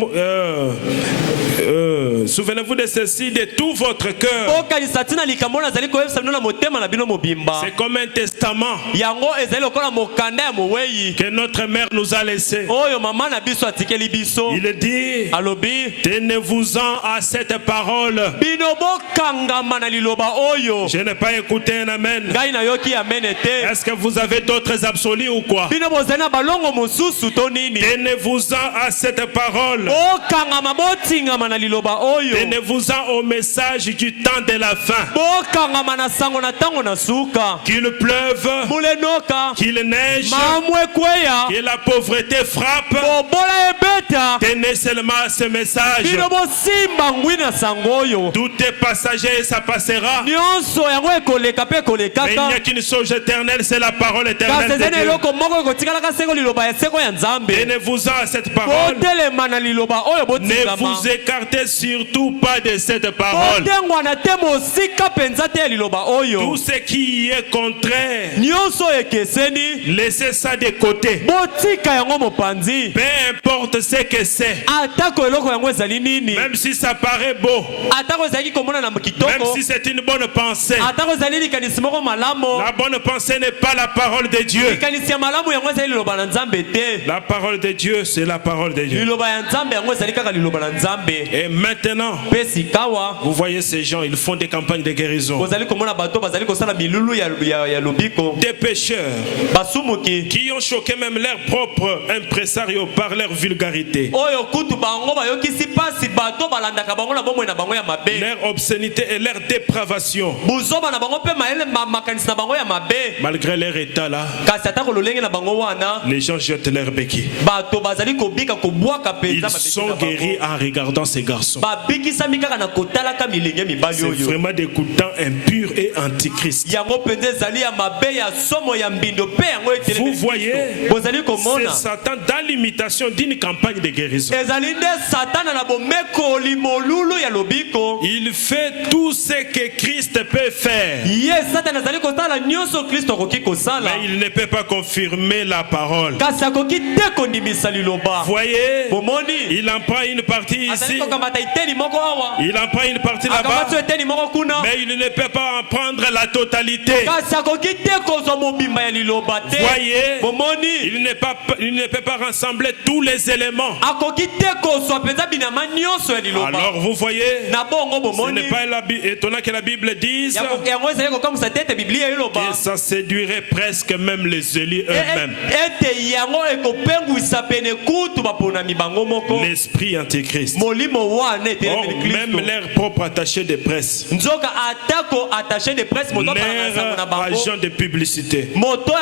Souvenez-vous de ceci de tout votre cœur. Bokanisa tina likambo nazali koyebisa bino na motema na bino mobimba. C'est comme un testament Yango ezali lokola mokanda ya mowei. que notre mère nous a laissé. Oyo mama na biso atikeli biso. Il dit, Alobi tenez-vous-en à cette parole. bino bokangama na liloba oyo. Je n'ai pas écouté un amen. Ngai na yoki amene te. Est-ce que vous avez d'autres absolus ou quoi? Bino bozali na balongo mosusu to nini. Tenez-vous-en à cette parole. Bokangama botingama na liloba oyo. Tenez-vous-en au message du temps de la fin. Bokangama na sango na tango na suka. Qu'il pleuve, Mulenoka. qu'il neige, Mamwe kweya. que la pauvreté frappe. Bobola ebeta. Tenez seulement à ce message. Bino bosimba ngwi na sango oyo. Tout est passager et ça passera. Nyonso yango ekoleka pe Mais il n'y ekolekaka. a qu'une chose éternelle, c'est la parole Kasi éternelle de ezali na Dieu. eloko moko ekotikalaka seko liloba ya seko ya nzambe. Tenez-vous-en à cette parole. Botelema na liloba oyo Ne botingama. vous écartez surtout pas de cette parole. Botengwana te mosika penza te ya liloba Tout oyo. ce qui y est contraire, Nyonso ekeseni. laissez ça de côté. Botika yango mopanzi. Peu importe ce que c'est. Atako eloko yango ezali nini. Même si ça paraît beau, Atako ezali komona na même kitoko. si c'est une bonne pensée, Atako ezali likanisi moko malamo. la bonne pensée n'est pas la parole de Dieu. Likanisi ya malamu yango ezali liloba na nzambe te. La parole de Dieu, c'est la parole de Dieu. Liloba ya nzambe yango ezali kaka liloba na nzambe. Et maintenant, maintenant, mpe sikawa vous voyez ces gens, ils font des campagnes de guérison. bozali komona bato bazali kosala milulu ya lobiko Des pécheurs basumuki qui ont choqué même leur propre impresario par leur vulgarité, oyo kutu bango bayokisi pasi bato balandaka bango na bomoi na bango ya mabe leur obscénité et leur dépravation. buzoba na bango mpe maele makanisi na bango ya mabe Malgré leur état là, kasi atako lolenge na bango wana les gens jettent leurs béquilles. bato bazali kobika kobwaka Ils mpenza sont guéris en regardant ces garçons. babikisami kaka na kotalaka milenge mibali C'est oyo vraiment des coups impurs et antichrist. yango mpenza ezali ya mabe ya somo ya mbindo mpe yango Vous voyez, bozali c'est komona Satan dans l'imitation d'une campagne de guérison. ezali nde satana na bomekoli molulu ya lobiko Il fait tout ce que Christ peut faire. ye satana azali kosala nyonso kristo akoki kosala Mais il ne peut pas confirmer la parole. kasi akoki te kondimisa liloba Voyez, bomoni il en prend une partie azali ici, kokamata eteni moko awa il en prend une partie là-bas, akamati eteni moko kuna mais il ne peut pas en prendre la totalité. kasi akoki te kozwa mobimba ya liloba te Voyez, bomoni il ne peut pas rassembler tous les éléments. akoki te kozwa mpenza binama nyonso ya liloba Alors vous voyez, na bongo ce bomoni n'est pas étonnant que la Bible dise yango ezali kokamwisa te ete biblia eloba que ça séduirait presque même les élus eux-mêmes. ete yango ekopengwisa pene kutu baponami bango moko L'esprit antichrist. molimo wana Or, etelemeli même kristo leur propre attaché de presse, nzoka atako attaché de presse moto apalangana sango na leur bango agent de publicité, moto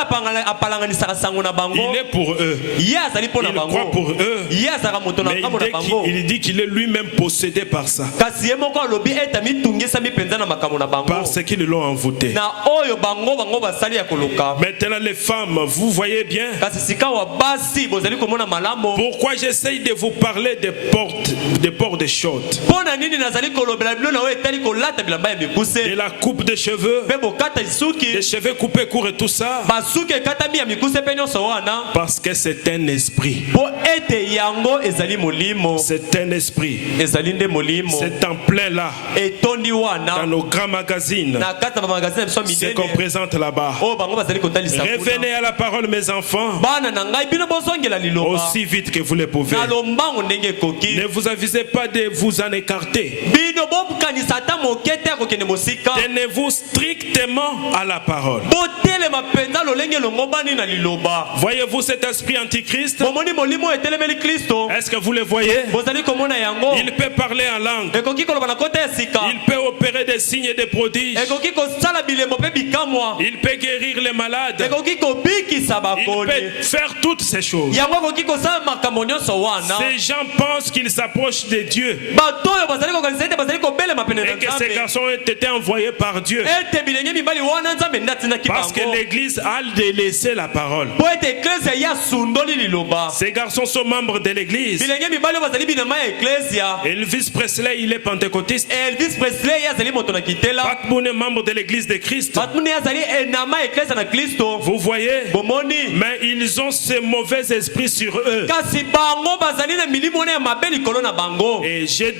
apalanganisaka sango na bango il est pour eux. ye azali mpo na Il croit bango pour eux. ye azalaka moto na Mais ngambo na bango il dit qu'il est lui-même possédé par ça. kasi ye moko alobi ete amitungisami mpenza na makambo na bango Parce qu'ils l'ont envoûté. na oyo bango basali ya koluka Maintenant, les femmes, vous voyez bien kasi sika wa basi bozali komona malamo pourquoi j'essaye de vous parler des ports de short, mpo na nini nazali kolobela bino na oyo etali kolata bilamba ya de mikuse la coupe de cheveux, mpe bokata des suki cheveux coupés courts et tout ça. basuki ekatami ya mikuse mpe nyonso wana Parce que c'est un esprit. mpo ete yango ezali molimo C'est un esprit. ezali nde molimo C'est en plein là, etondi dans wana nos grands magazines, na kati ya bamagazin na biso ce minene qu'on présente là-bas. oyo bango bazali kotalisa Revenez à la parole, mes enfants, bana na ngai bino bozongela liloba aussi vite que vous le pouvez. na lombango ndenge ekoki Ne vous avisez pas de vous en écarter. bino bokanisa ata moke te akokende mosika Tenez-vous strictement à la parole. botelema mpenza lolenge elongo bani na liloba Voyez-vous cet esprit antichrist? bomoni molimo oyo etelemeli kristo Est-ce que vous le voyez? bozali komona yango Il peut parler en langue. ekoki koloba na kota ya sika Il peut opérer des signes et des prodiges. ekoki kosala bilembo mpe bikamwa Il peut guérir les malades. ekoki kobikisa Il bakoni peut faire toutes ces choses. yango akoki kosala makambo nyonso wana Ces gens pensent qu'ils s'approchent de Dieu bato oyo bazali kokanisa ete bazali kobelema pene na et que ces nzambe garçons ont été envoyés par Dieu. ete bilenge mibali wana nzambe nde atindaki Parce que bango l'Église a délaissé la parole. mpo ete eklesia ye asundoli liloba Ces garçons sont membres de l'Église. bilenge mibali oyo bazali binama ya eklesia Elvis Presley, il est pentecôtiste. elvis presley ye azali moto na kitela Pat Boone est membre de l'Église de Christ. batmuni ye azali enama ya eklesia na kristo Vous voyez? bomoni Mais ils ont ce mauvais esprit sur eux. kasi bango bazali na milimo wana ya mabe likolo na bango Et je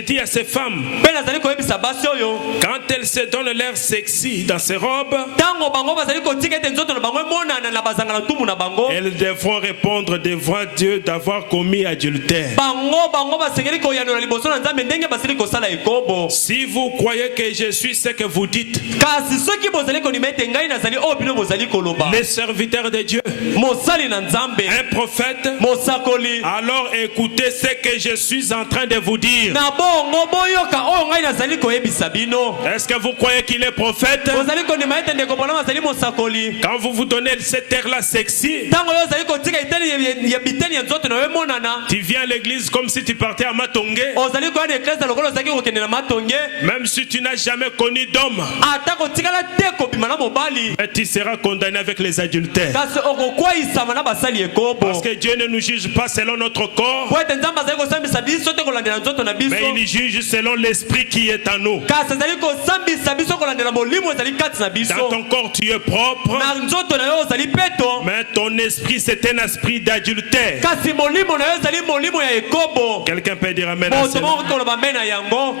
dis à ces femmes, mpe nazali koyebisa basi oyo quand elles se donnent l'air sexy dans ces robes, ntango bango bazali kotika ete nzoto na bango emonana na bazanga na ntumu na bango elles devront répondre devant Dieu d'avoir commis adultère. bango basengeli koyanola liboso na nzambe ndenge basili kosala ekobo Si vous croyez que je suis ce que vous dites, kasi soki bozali kondima ete ngai nazali oyo bino bozali koloba les serviteurs de Dieu, mosali na nzambe un prophète, mosakoli alors écoutez ce que je suis en train de vous dire. na bongo boyoka oyo ngai nazali koyebisa bino Est-ce que vous croyez qu'il est prophète? bozali kondima ete ndeko mpona bazali mosakoli Quand vous vous donnez cet air-là sexy, ntango oyo ozali kotika eteni ya biteni ya nzoto na yo emonana tu viens à l'église comme si tu partais à Matongé, ozali koya na eklese na lokola ozalaki kokende na matonge même si tu n'as jamais connu d'homme, ata kotikala te kobima na mobali mais tu seras condamné avec les adultères. kasi okokwayisama na basali ekobo Parce que Dieu ne nous juge pas selon notre corps, po ete nzambe azali kosambisa biso te kolandela nzoto na biso mais il juge selon l'esprit qui est en nous. kasi azali kosambisa biso kolandela molimo ezali kati na Dans biso ton corps, tu es propre, na nzoto na yo ozali peto mais ton esprit, c'est un esprit d'adultère. kasi molimo na yo ezali molimo ya ekobo Quelqu'un peut dire amen à moto cela. moko koloba mbe na yango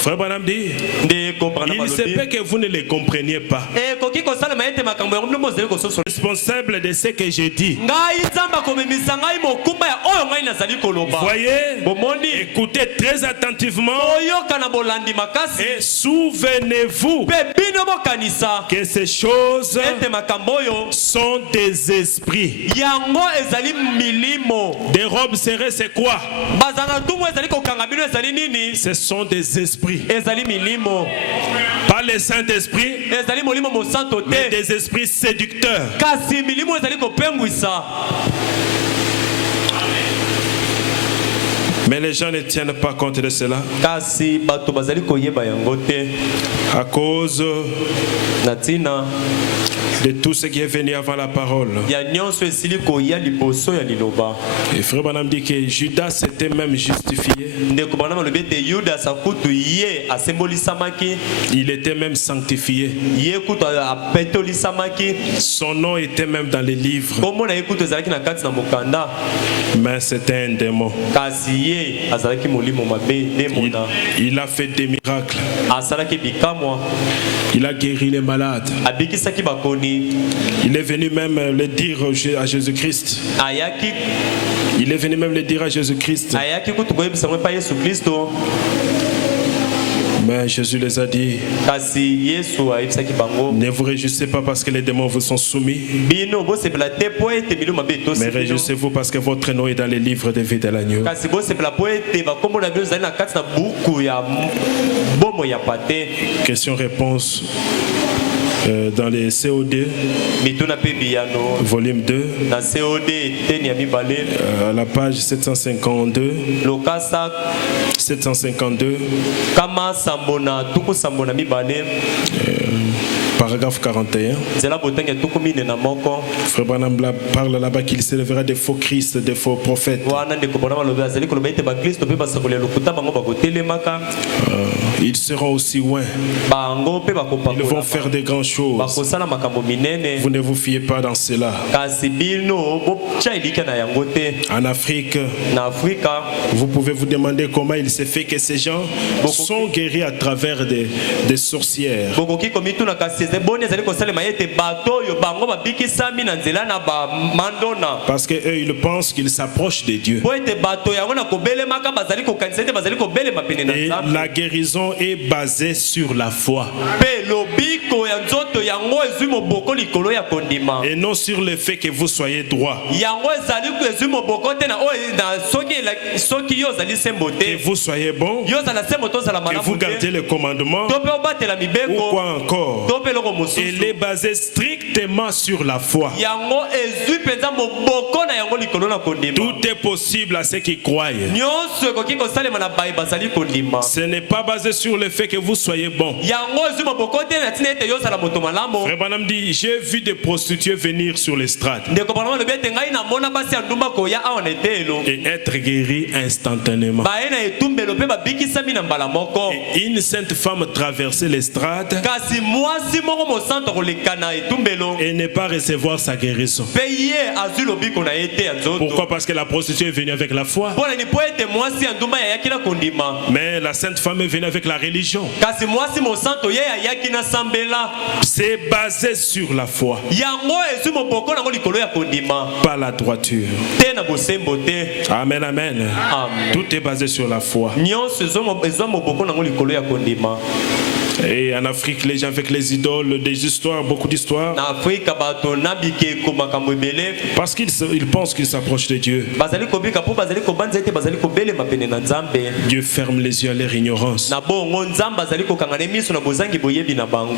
Frère Branham dit, nde comprendre il se peut que vous ne les compreniez pas. ekoki kosala responsable de ce que j'ai dit. Voyez, écoutez très attentivement et souvenez-vous que ces choses sont des esprits. Des robes serrées, c'est quoi? Ce sont des esprits. Pas les Saint-Esprit, mais des esprits séducteurs. Mais les gens ne tiennent pas compte de cela. À cause de tout ce qui est venu avant la parole. Et Frère Branham dit que Judas était même justifié. Il était même sanctifié. Son nom était même dans les livres. Mais c'était un démon. Il a fait des miracles. Il a guéri les malades. Il est venu même le dire à Jésus-Christ. Il est venu même le dire à Jésus-Christ. Mais Jésus les a dit, ne vous réjouissez pas parce que les démons vous sont soumis, mais réjouissez-vous parce que votre nom est dans les livres de vie de l'agneau. Question-réponse dans les COD, volume 2, à la page 752. 752. Paragraphe 41. Frère Branham parle là-bas qu'il s'élèvera des faux Christ, des faux prophètes. Ils seront aussi loin. Ils vont faire de grandes choses. Vous ne vous fiez pas dans cela. En Afrique, vous pouvez vous demander comment il s'est fait que ces gens sont guéris à travers des sorcières. Parce qu'eux, ils pensent qu'ils s'approchent de Dieu. Et la guérison est basée sur la foi. Et non sur le fait que vous soyez droit. Que vous soyez bon. Que vous gardez les commandements. Ou quoi encore. Elle est basée strictement sur la foi. Tout est possible à ceux qui croient. Ce n'est pas basé sur le fait que vous soyez bon. Frère Branham dit, j'ai vu des prostituées venir sur l'estrade et être guéries instantanément. Et une sainte femme traverser l'estrade et ne pas recevoir sa guérison. Pourquoi? Parce que la prostituée est venue avec la foi. Mais la sainte femme est venue avec la religion. C'est basé sur la foi, pas la droiture. Amen, amen. Tout est basé sur la foi. Et en Afrique, les gens avec les idoles, des histoires, beaucoup d'histoires. Parce qu'ils pensent qu'ils s'approchent de Dieu. Dieu ferme les yeux à leur ignorance.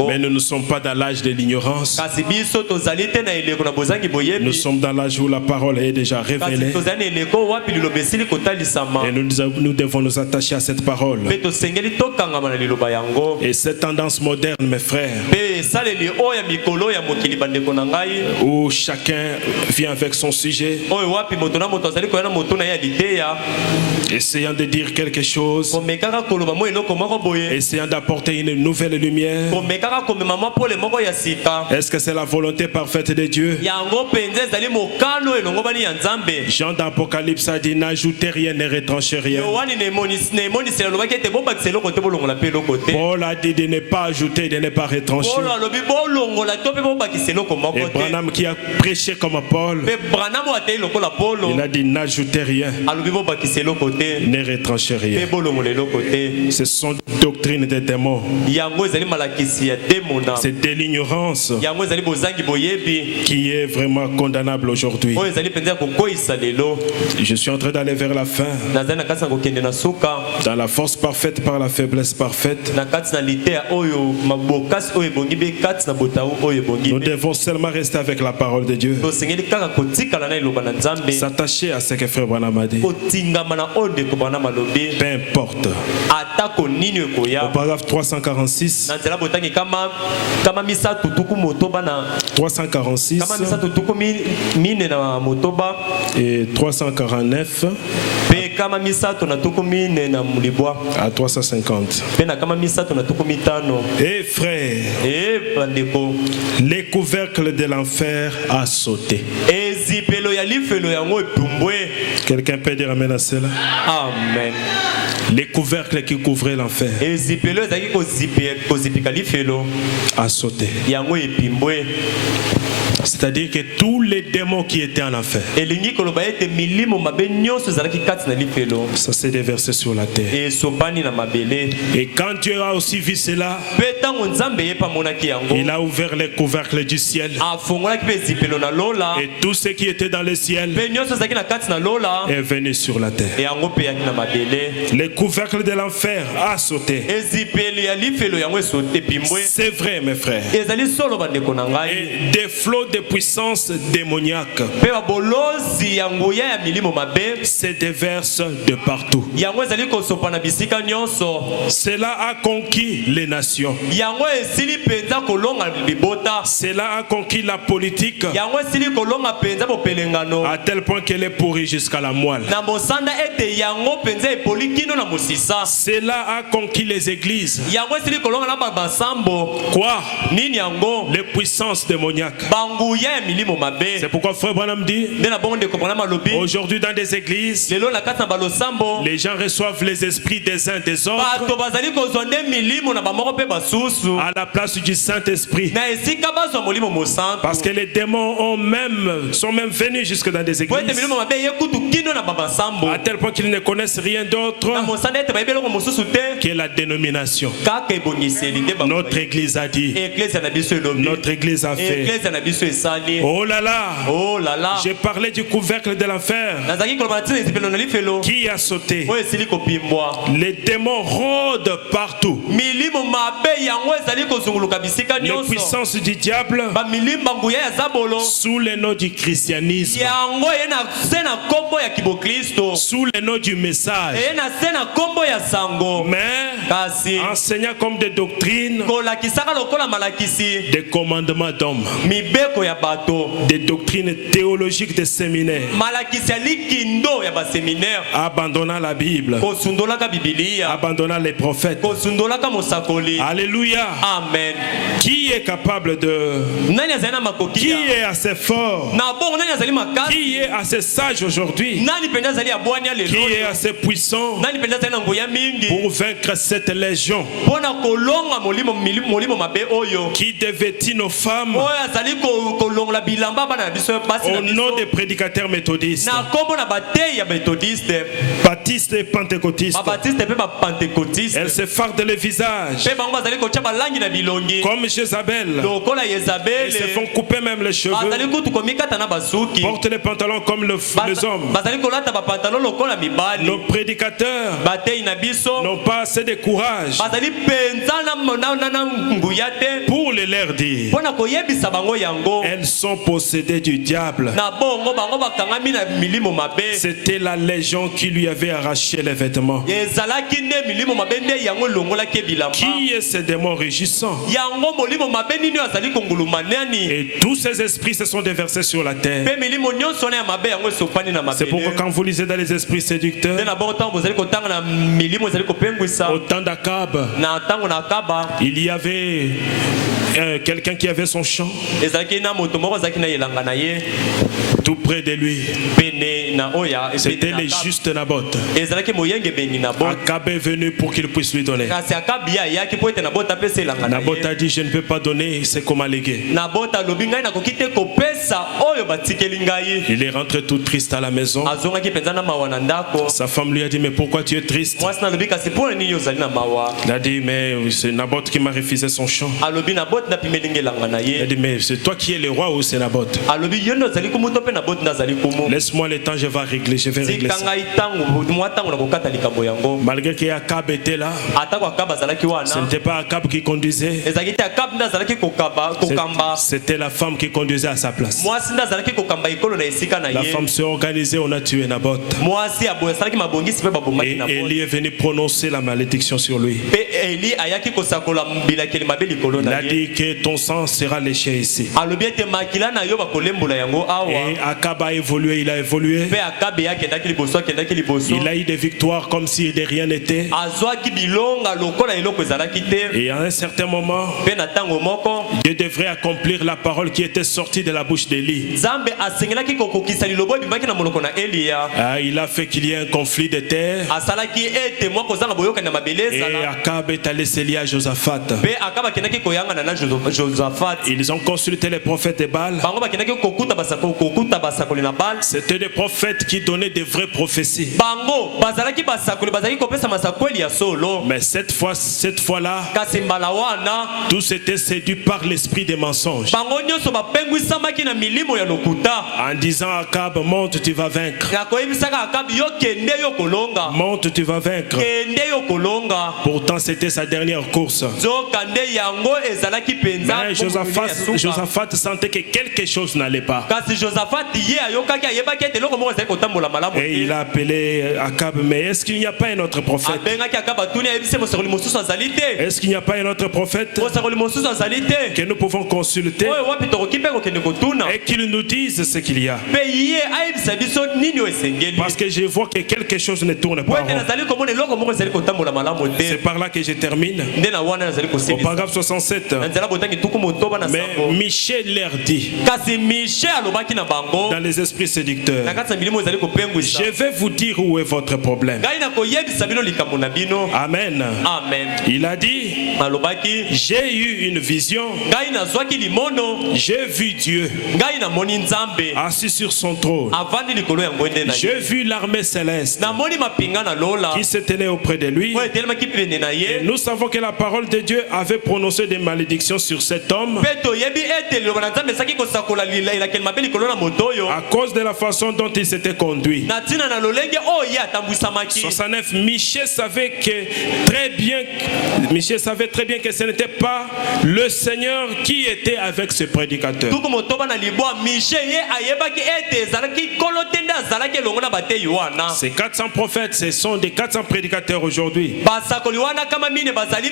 Mais nous ne sommes pas dans l'âge de l'ignorance. Nous sommes dans l'âge où la parole est déjà révélée. Et nous devons nous attacher à cette parole. Et cette tendance moderne, mes frères, où chacun vient avec son sujet, essayant de dire quelque chose, komekaka koloba mo eloko moko boye essayant d'apporter une nouvelle lumière. komekaka komema mwa pole moko ya sika Est-ce que c'est la volonté parfaite de Dieu? yango mpenza ezali mokano elongo bani ya nzambe. Jean d'Apocalypse a dit n'ajoutez rien, ne retranchez rien. yohani nemonisela alobaki ete bobakisa eloko te bolongola mpe eloko te. Paul a dit de ne pas ajouter, de ne pas retrancher. polo alobi bolongola to mpe bobakisa eloko moko Et te. Branham qui a prêché comme Paul, mpe branamo atei lokola polo il a dit n'ajoutez rien, alobi bobakisa eloko te ne retranchez mpe rien. bolongola eloko te. Ce sont des doctrines des démons. yango ezali malakisi ya demona, C'est de l'ignorance yango ezali bozangi boyebi qui est vraiment condamnable aujourd'hui. oyo ezali mpenza ya kokoyisa lelo. Je suis en train d'aller vers la fin, nazali na kati na kokende na suka dans la force parfaite par la faiblesse parfaite. na kati na liteya oyo mabokasi oyo ebongi mpe kati na botau oyo ebongi Nous mpe devons seulement rester avec la parole de Dieu, tosengeli kaka kotikala na eloba na nzambe s'attacher à ce que Frère Branham a dit. kotingama na oyo ndeko bana malobi Peu importe. atako nini Au ekoya. paragraphe 346, na nzela botangi kama misatu tuku motoba na 346 kama misatu tuku mine na motoba et 349 mpe kama misato na tuku mine na mulibwa à 350. mpe na kama misato na tuku mitano. Et frère, bandeko les couvercles de l'enfer a sauté. ezipelo ya lifelo yango epumbwe. Quelqu'un peut dire amen à cela? Amen. Les couvercles qui couvraient l'enfer ezipelo ezalaki kozipika lifelo a sauté. yango epimbwe. C'est-à-dire que tous les démons qui étaient en enfer, elingi koloba ete milimo mabe nyonso ezalaki kati na lifelo ça s'est déversé sur la terre. esopani na mabele. Et quand Dieu a aussi vu cela, mpe ntango nzambe ye mpe amonaki yango il a ouvert les couvercles du ciel. afongolaki mpe ezipelo na lola Et tout ce qui était dans le ciel mpe nyonso ezalaki na kati na lola est venu sur la terre. yango mpe yaki na mabele. Les couvercles de l'enfer a sauté. ezipelo ya lifelo yango epimbwe. C'est vrai, mes frères. ezali solo bandeko na ngai. Et des flots de puissance démoniaque mpe babolozi ya nguya ya milimo mabe se déversent de partout. yango ezali kosopa na bisika nyonso. Cela a conquis les nations. yango esili mpenza kolonga libota. Cela a conquis la politique yango esili kolonga mpenza bopelengano à tel point qu'elle est pourrie jusqu'à la moelle. na mosanda ete yango mpenza epoli kino na mosisa. Cela a conquis les églises. yango esili kolonga na basambo. Quoi? nini yango? Les puissances démoniaques. banguya ya milimo mabe. C'est pourquoi Frère Branham dit, nde na bongo ndeko Branham alobi aujourd'hui dans des églises, lelo na kati na balosambo les gens reçoivent les esprits des uns des autres bato bazali kozwa nde milimo na bamoko mpe basusu à la place du Saint-Esprit. na esika bazwa molimo mosantu. Parce que les démons sont même venus jusque dans des po ete églises, milimo mabe eye kutu kino na babasambo à tel point qu'ils ne connaissent rien d'autre na mosanda ete bayebi eloko mosusu te que la dénomination. kaka ebongiseli nde Notre église a dit, eklezia na biso elobi notre église a fait. eklezia na biso esali. Oh là là, oh lala j'ai parlé du couvercle de l'enfer nazalaki koloba na ntina ezipelo na lifelo qui a sauté. oyo esili kopimbwa. Les démons rôdent partout. milimo mabe yango ezali kozunguluka bisika Les nyonso. puissances du diable bamilimo banguya ya zabolo sous le nom du christianisme, yango eye na se na nkombo ya kibokristo sous le nom du message, eye na se na nkombo ya sango. mais kasi enseignant comme des doctrines, kolakisaka lokola malakisi des commandements d'hommes, mibeko ya bato, des doctrines théologiques des séminaires, malakisi ya likindo ya baseminaire, abandonnant la Bible, kosundolaka bibilia, abandonnant les prophètes. kosundolaka mosakoli. Alléluia. Amen. Qui est capable de... nani azali na makoki Qui ya est assez fort? na bongo? Nani azali makasi? Qui est assez sage aujourd'hui? Nani mpenza azali ya bwani ya Qui lelo? est assez puissant Nani mpenza azali na nguya mingi pour vaincre cette légion mpona kolonga molimo mabe oyo qui dévêtit nos femmes oyo azali kolongola bilamba bana na biso basi na au nom biso des prédicateurs méthodistes, na nkombo na bateyi ya methodiste, baptistes et pentecôtistes? babatiste mpe bapentekotiste. Elles se fardent le visage mpe bango bazali kotya balangi na bilongi comme Jézabel. lokola Elles se Yezabele. font couper même les cheveux, bazali kutu komikata na basuki. portent les pantalons comme les hommes. bazali kolata bapantalo lokola mibali. Nos prédicateurs bateyi na biso n'ont pas assez de courage bazali mpenza na nguya te pour le leur dire. mpona koyebisa bango yango. elles sont possédées du diable. na bongo bango bakangami na milimo mabe. C'était la légion qui lui avait arraché les vêtements. ezalaki nde milimo mabe nde yango elongolaki bilamba. Qui est ce démon rugissant? yango molimo mabe nini oyo azali konguluma nani. Et tous ces esprits se sont déversés sur la terre. mpe milimo nyonso na ya mabe yango esopani na C'est pourquoi mabele. quand vous lisez dans les esprits séducteurs, nde na bongo ntango bozali kotanga na milimo ezali kopengwisa au temps d'Akab, na ntango na akaba il y avait quelqu'un qui avait son champ ezalaki na moto moko azalaki na elanga na ye tout près de lui. pene na oya C'était le juste Naboth. ezalaki moyengebeni na bo. Akab est venu pour qu'il puisse lui donner. kasi akabi ayaki po ete nabota apesa elanga na Naboth ye. a dit, je ne peux pas donner, c'est qu'on m'a légué. nabota alobi ngai nakoki te kopesa oyo batikeli ngai. Il est rentré tout triste à la maison. azongaki mpenza na mawa na ndako. Sa femme lui a dit, mais pourquoi tu es triste? mwasi nalobi kasi mpona nini ozali na mawa. Il a dit, mais c'est Naboth qui m'a refusé son champ. alobi naboti napimelingi elanga na Il a ye. dit, mais c'est toi qui es le roi ou c'est Naboth? alobi yo nde ozali kumu to mpe naboti nde azali kumu. Laisse-moi le temps, je vais régler ça. tika ngai ntango mwa ntango na kokata likambo yango. Malgré que Akab était là, atako akaba azalaki ce wana. n'était pas Akab qui conduisait, ezalaki te akabi nde azalaki kokamba. c'était la femme qui conduisait à sa place. mwasi nde azalaki kokamba ekolo na esika na La ye. femme s'est organisée, on a tué Naboth. mwasi asalaki mabongisi mpe babomaki Et na Élie est venu prononcer la malédiction sur lui. mpe eli ayaki kosakola bilakeli mabe likolo Il na a ye. dit que ton sang sera léché ici. alobi ete makila na yo bakolembola yango awa. Et Akab a évolué, il a évolué. mpe akabe akendaki liboso akendaki liboso. Il a eu des victoires comme si de rien n'était. azwaki bilonga lokola eloko ezalaki te. Et à un certain moment, mpe na ntango moko Dieu devrait accomplir la parole qui était sortie de la bouche d'Élie. nzambe asengelaki kokokisa lilobo ebimaki na monoko na eliya. Ah, il a fait qu'il y ait un conflit de terre. asalaki ete mwa kozanga boyokani na mabele Et ezala. Akab est allé se lier à Josaphat. mpe akabe akendaki koyangana na josaphat. Ils ont consulté les prophètes de Baal. bango bakendaki kokuta basakoli na bale. C'était des prophètes qui donnaient des vraies prophéties. bango bazalaki basakoli bazalaki kopesa masakweli ya solo. Mais cette fois-là, kasi mbala wana tous étaient séduits par l'esprit des mensonges. bango nyonso bapengwisamaki na milimo ya lokuta. En disant à Akab, monte, tu vas vaincre. nakoyebisaka akabi yo kende yo kolonga. Monte, tu vas vaincre. kende yo kolonga. Pourtant, c'était sa dernière course. zoka nde yango ezalaki mpenza. Mais Josaphat sentait que quelque chose n'allait pas. kasi josaphat ye ayokaki ayebaki ete eloko moko ezali kotambola malamu Et il a appelé Akab, mais est-ce qu'il n'y a pas un autre prophète? abengaki akaba atuni ayebisi mosakoli mosusu azali te. Est-ce qu'il n'y a pas un autre prophète mosakoli mosusu azali te. que nous pouvons consulter oyo wapi tokoki mpe kokende kotuna. et qu'il nous dise ce qu'il y a? mpe ye ayebisa biso nini oyo esengeli. Parce que je vois que quelque chose ne tourne po pas ete rond. nazali komona eloko moko ezali kotambola malamu C'est te. par là que je termine. nde na wana nazali Au kosilisa. paragraphe 67. na nzela botangi tuku motoba na Mais sango. Michel leur dit, kasi mishe alobaki na bango. dans les esprits séducteurs, na kati ya milimo ezali kopengwisa. je vais vous dire où est votre problème. ngai nakoyebisa bino likambo na bino. Amen. amen. Il a dit, alobaki j'ai eu une vision, ngai nazwaki limono. j'ai vu Dieu ngai namoni nzambe assis sur son trône. avandi likolo ya ngwende na J'ai ye. vu l'armée céleste namoni mapinga na lola qui se tenait auprès de lui. oyo etelemaki pene na Et ye. nous savons que la parole de Dieu avait prononcé des malédictions sur cet homme mpe toyebi ete liloba na nzambe esaki kosakola elakeli mabe likolo na moto oyo. à cause de la façon dont il s'était conduit. na ntina na lolenge oyo ye atambwisamaki. 69. Michel savait très bien que ce n'était pas le Seigneur qui était avec ce prédicateur. tuku motoba na libwa mishe ye ayebaki ete ezalaki kolo te nde azalaki elongo na bateyi wana. Ces 400 prophètes, ce sont des 400 prédicateurs aujourd'hui. basakoli wana kama mine bazali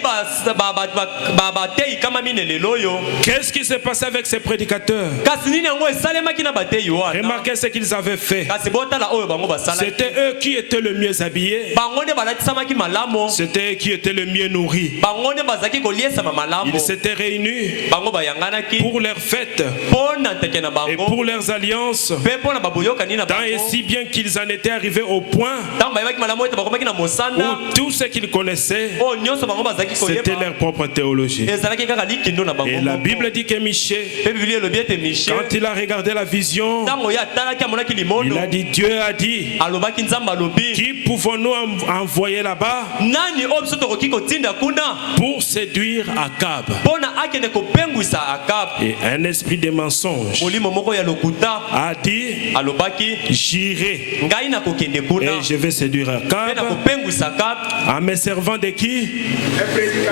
bateyi kama mine lelo oyo. Qu'est-ce qui s'est passé avec ces prédicateurs? kasi nini yango esalemaki na bateyi wana. Remarquez ce qu'ils avaient fait. kasi botala oyo bango basalaki. C'était eux qui étaient le mieux habillés. bango nde balatisamaki malamu. C'était eux qui étaient le mieux nourris. bango nde bazalaki koliesama malamu. Ils s'étaient réunis bango bayanganaki pour leurs fêtes mpo na nteke na et bango pour leurs alliances. mpe mpo na baboyokani na Tant et bango. si bien qu'ils en étaient arrivés au point ntango bayebaki malamu ete bakomaki na mosanda où tout ce qu'ils connaissaient, oyo nyonso bango bazalaki c'était koyeba leur propre théologie. ezalaki kaka likindo na bango Et la moko. Bible dit que Michel, mpe biblia elobi ete mishe quand il a regardé la vision, ntango ye atalaki amonaki il limono a dit, Dieu a dit, alobaki nzambe alobi qui pouvons-nous envoyer là-bas nani oyo biso tokoki kotinda kuna pour séduire Akab? mpo na akende kopengwisa akabe. Et un esprit de mensonge molimo moko ya lokuta a dit, alobaki j'irai ngai nakokende kuna et je vais séduire mpe Akab nakopengwisa akabe en me servant de qui?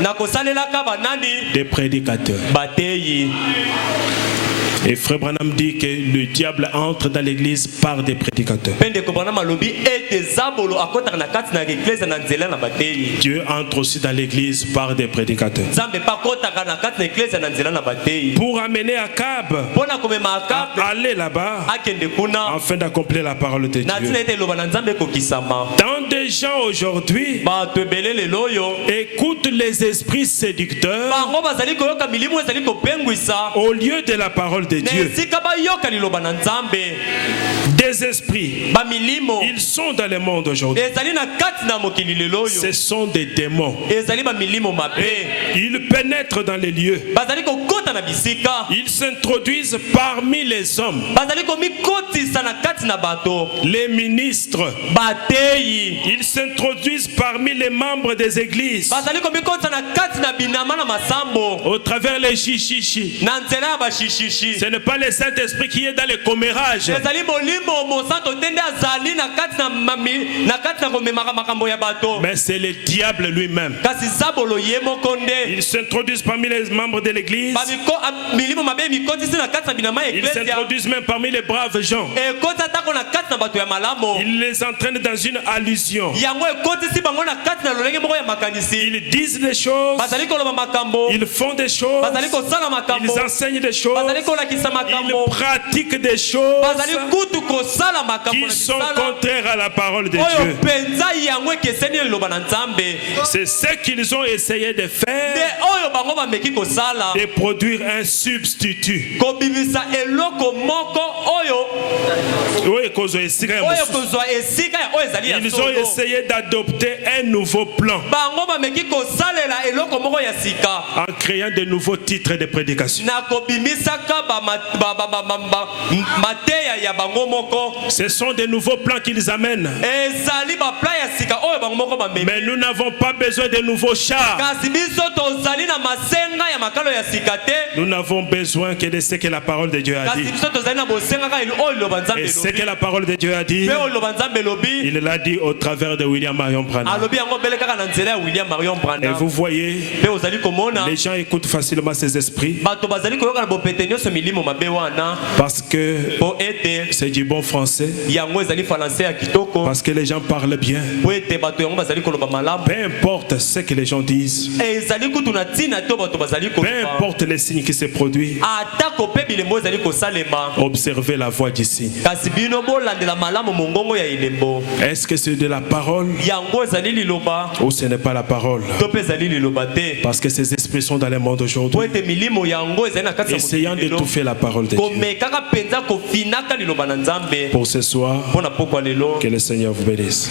nakosalelaka banani Des prédicateurs. bateyi. Et Frère Branham dit que le diable entre dans l'église par des prédicateurs. Dieu entre aussi dans l'église par des prédicateurs. Pour amener Akab à aller là-bas afin d'accomplir la parole de Dieu. Tant de gens aujourd'hui écoutent les esprits séducteurs au lieu de la parole de Dieu. Des esprits, ils sont dans le monde aujourd'hui. Ce sont des démons. Ils pénètrent dans les lieux. Ils s'introduisent parmi les hommes. Les ministres, ils s'introduisent parmi les membres des églises. Au travers les chichichi. Ce n'est pas le Saint-Esprit qui est dans les commérages. Mais c'est le diable lui-même. Ils s'introduisent parmi les membres de l'église. Ils s'introduisent même parmi les braves gens. Ils les entraînent dans une allusion. Ils disent des choses. Ils font des choses. Ils enseignent des choses. Ils pratiquent des choses qui sont contraires à la parole de Dieu. C'est ce qu'ils ont essayé de faire, de produire un substitut. Ils ont essayé d'adopter un nouveau plan en créant de nouveaux titres de prédication. Ce sont de nouveaux plans qu'ils amènent. Mais nous n'avons pas besoin de nouveaux chars. Nous n'avons besoin que de ce que la parole de Dieu a dit. Et ce que la parole de Dieu a dit, il l'a dit au travers de William Marion Branham. Et vous voyez, les gens écoutent facilement ces esprits parce que c'est du bon français, parce que les gens parlent bien. Peu importe ce que les gens disent, peu importe les signes qui se produisent, observez la voix du signe. Est-ce que c'est de la parole ou ce n'est pas la parole? Parce que ces esprits sont dans le monde aujourd'hui, essayant d'étouffer la parole de Dieu. Pour ce soir, que le Seigneur vous bénisse.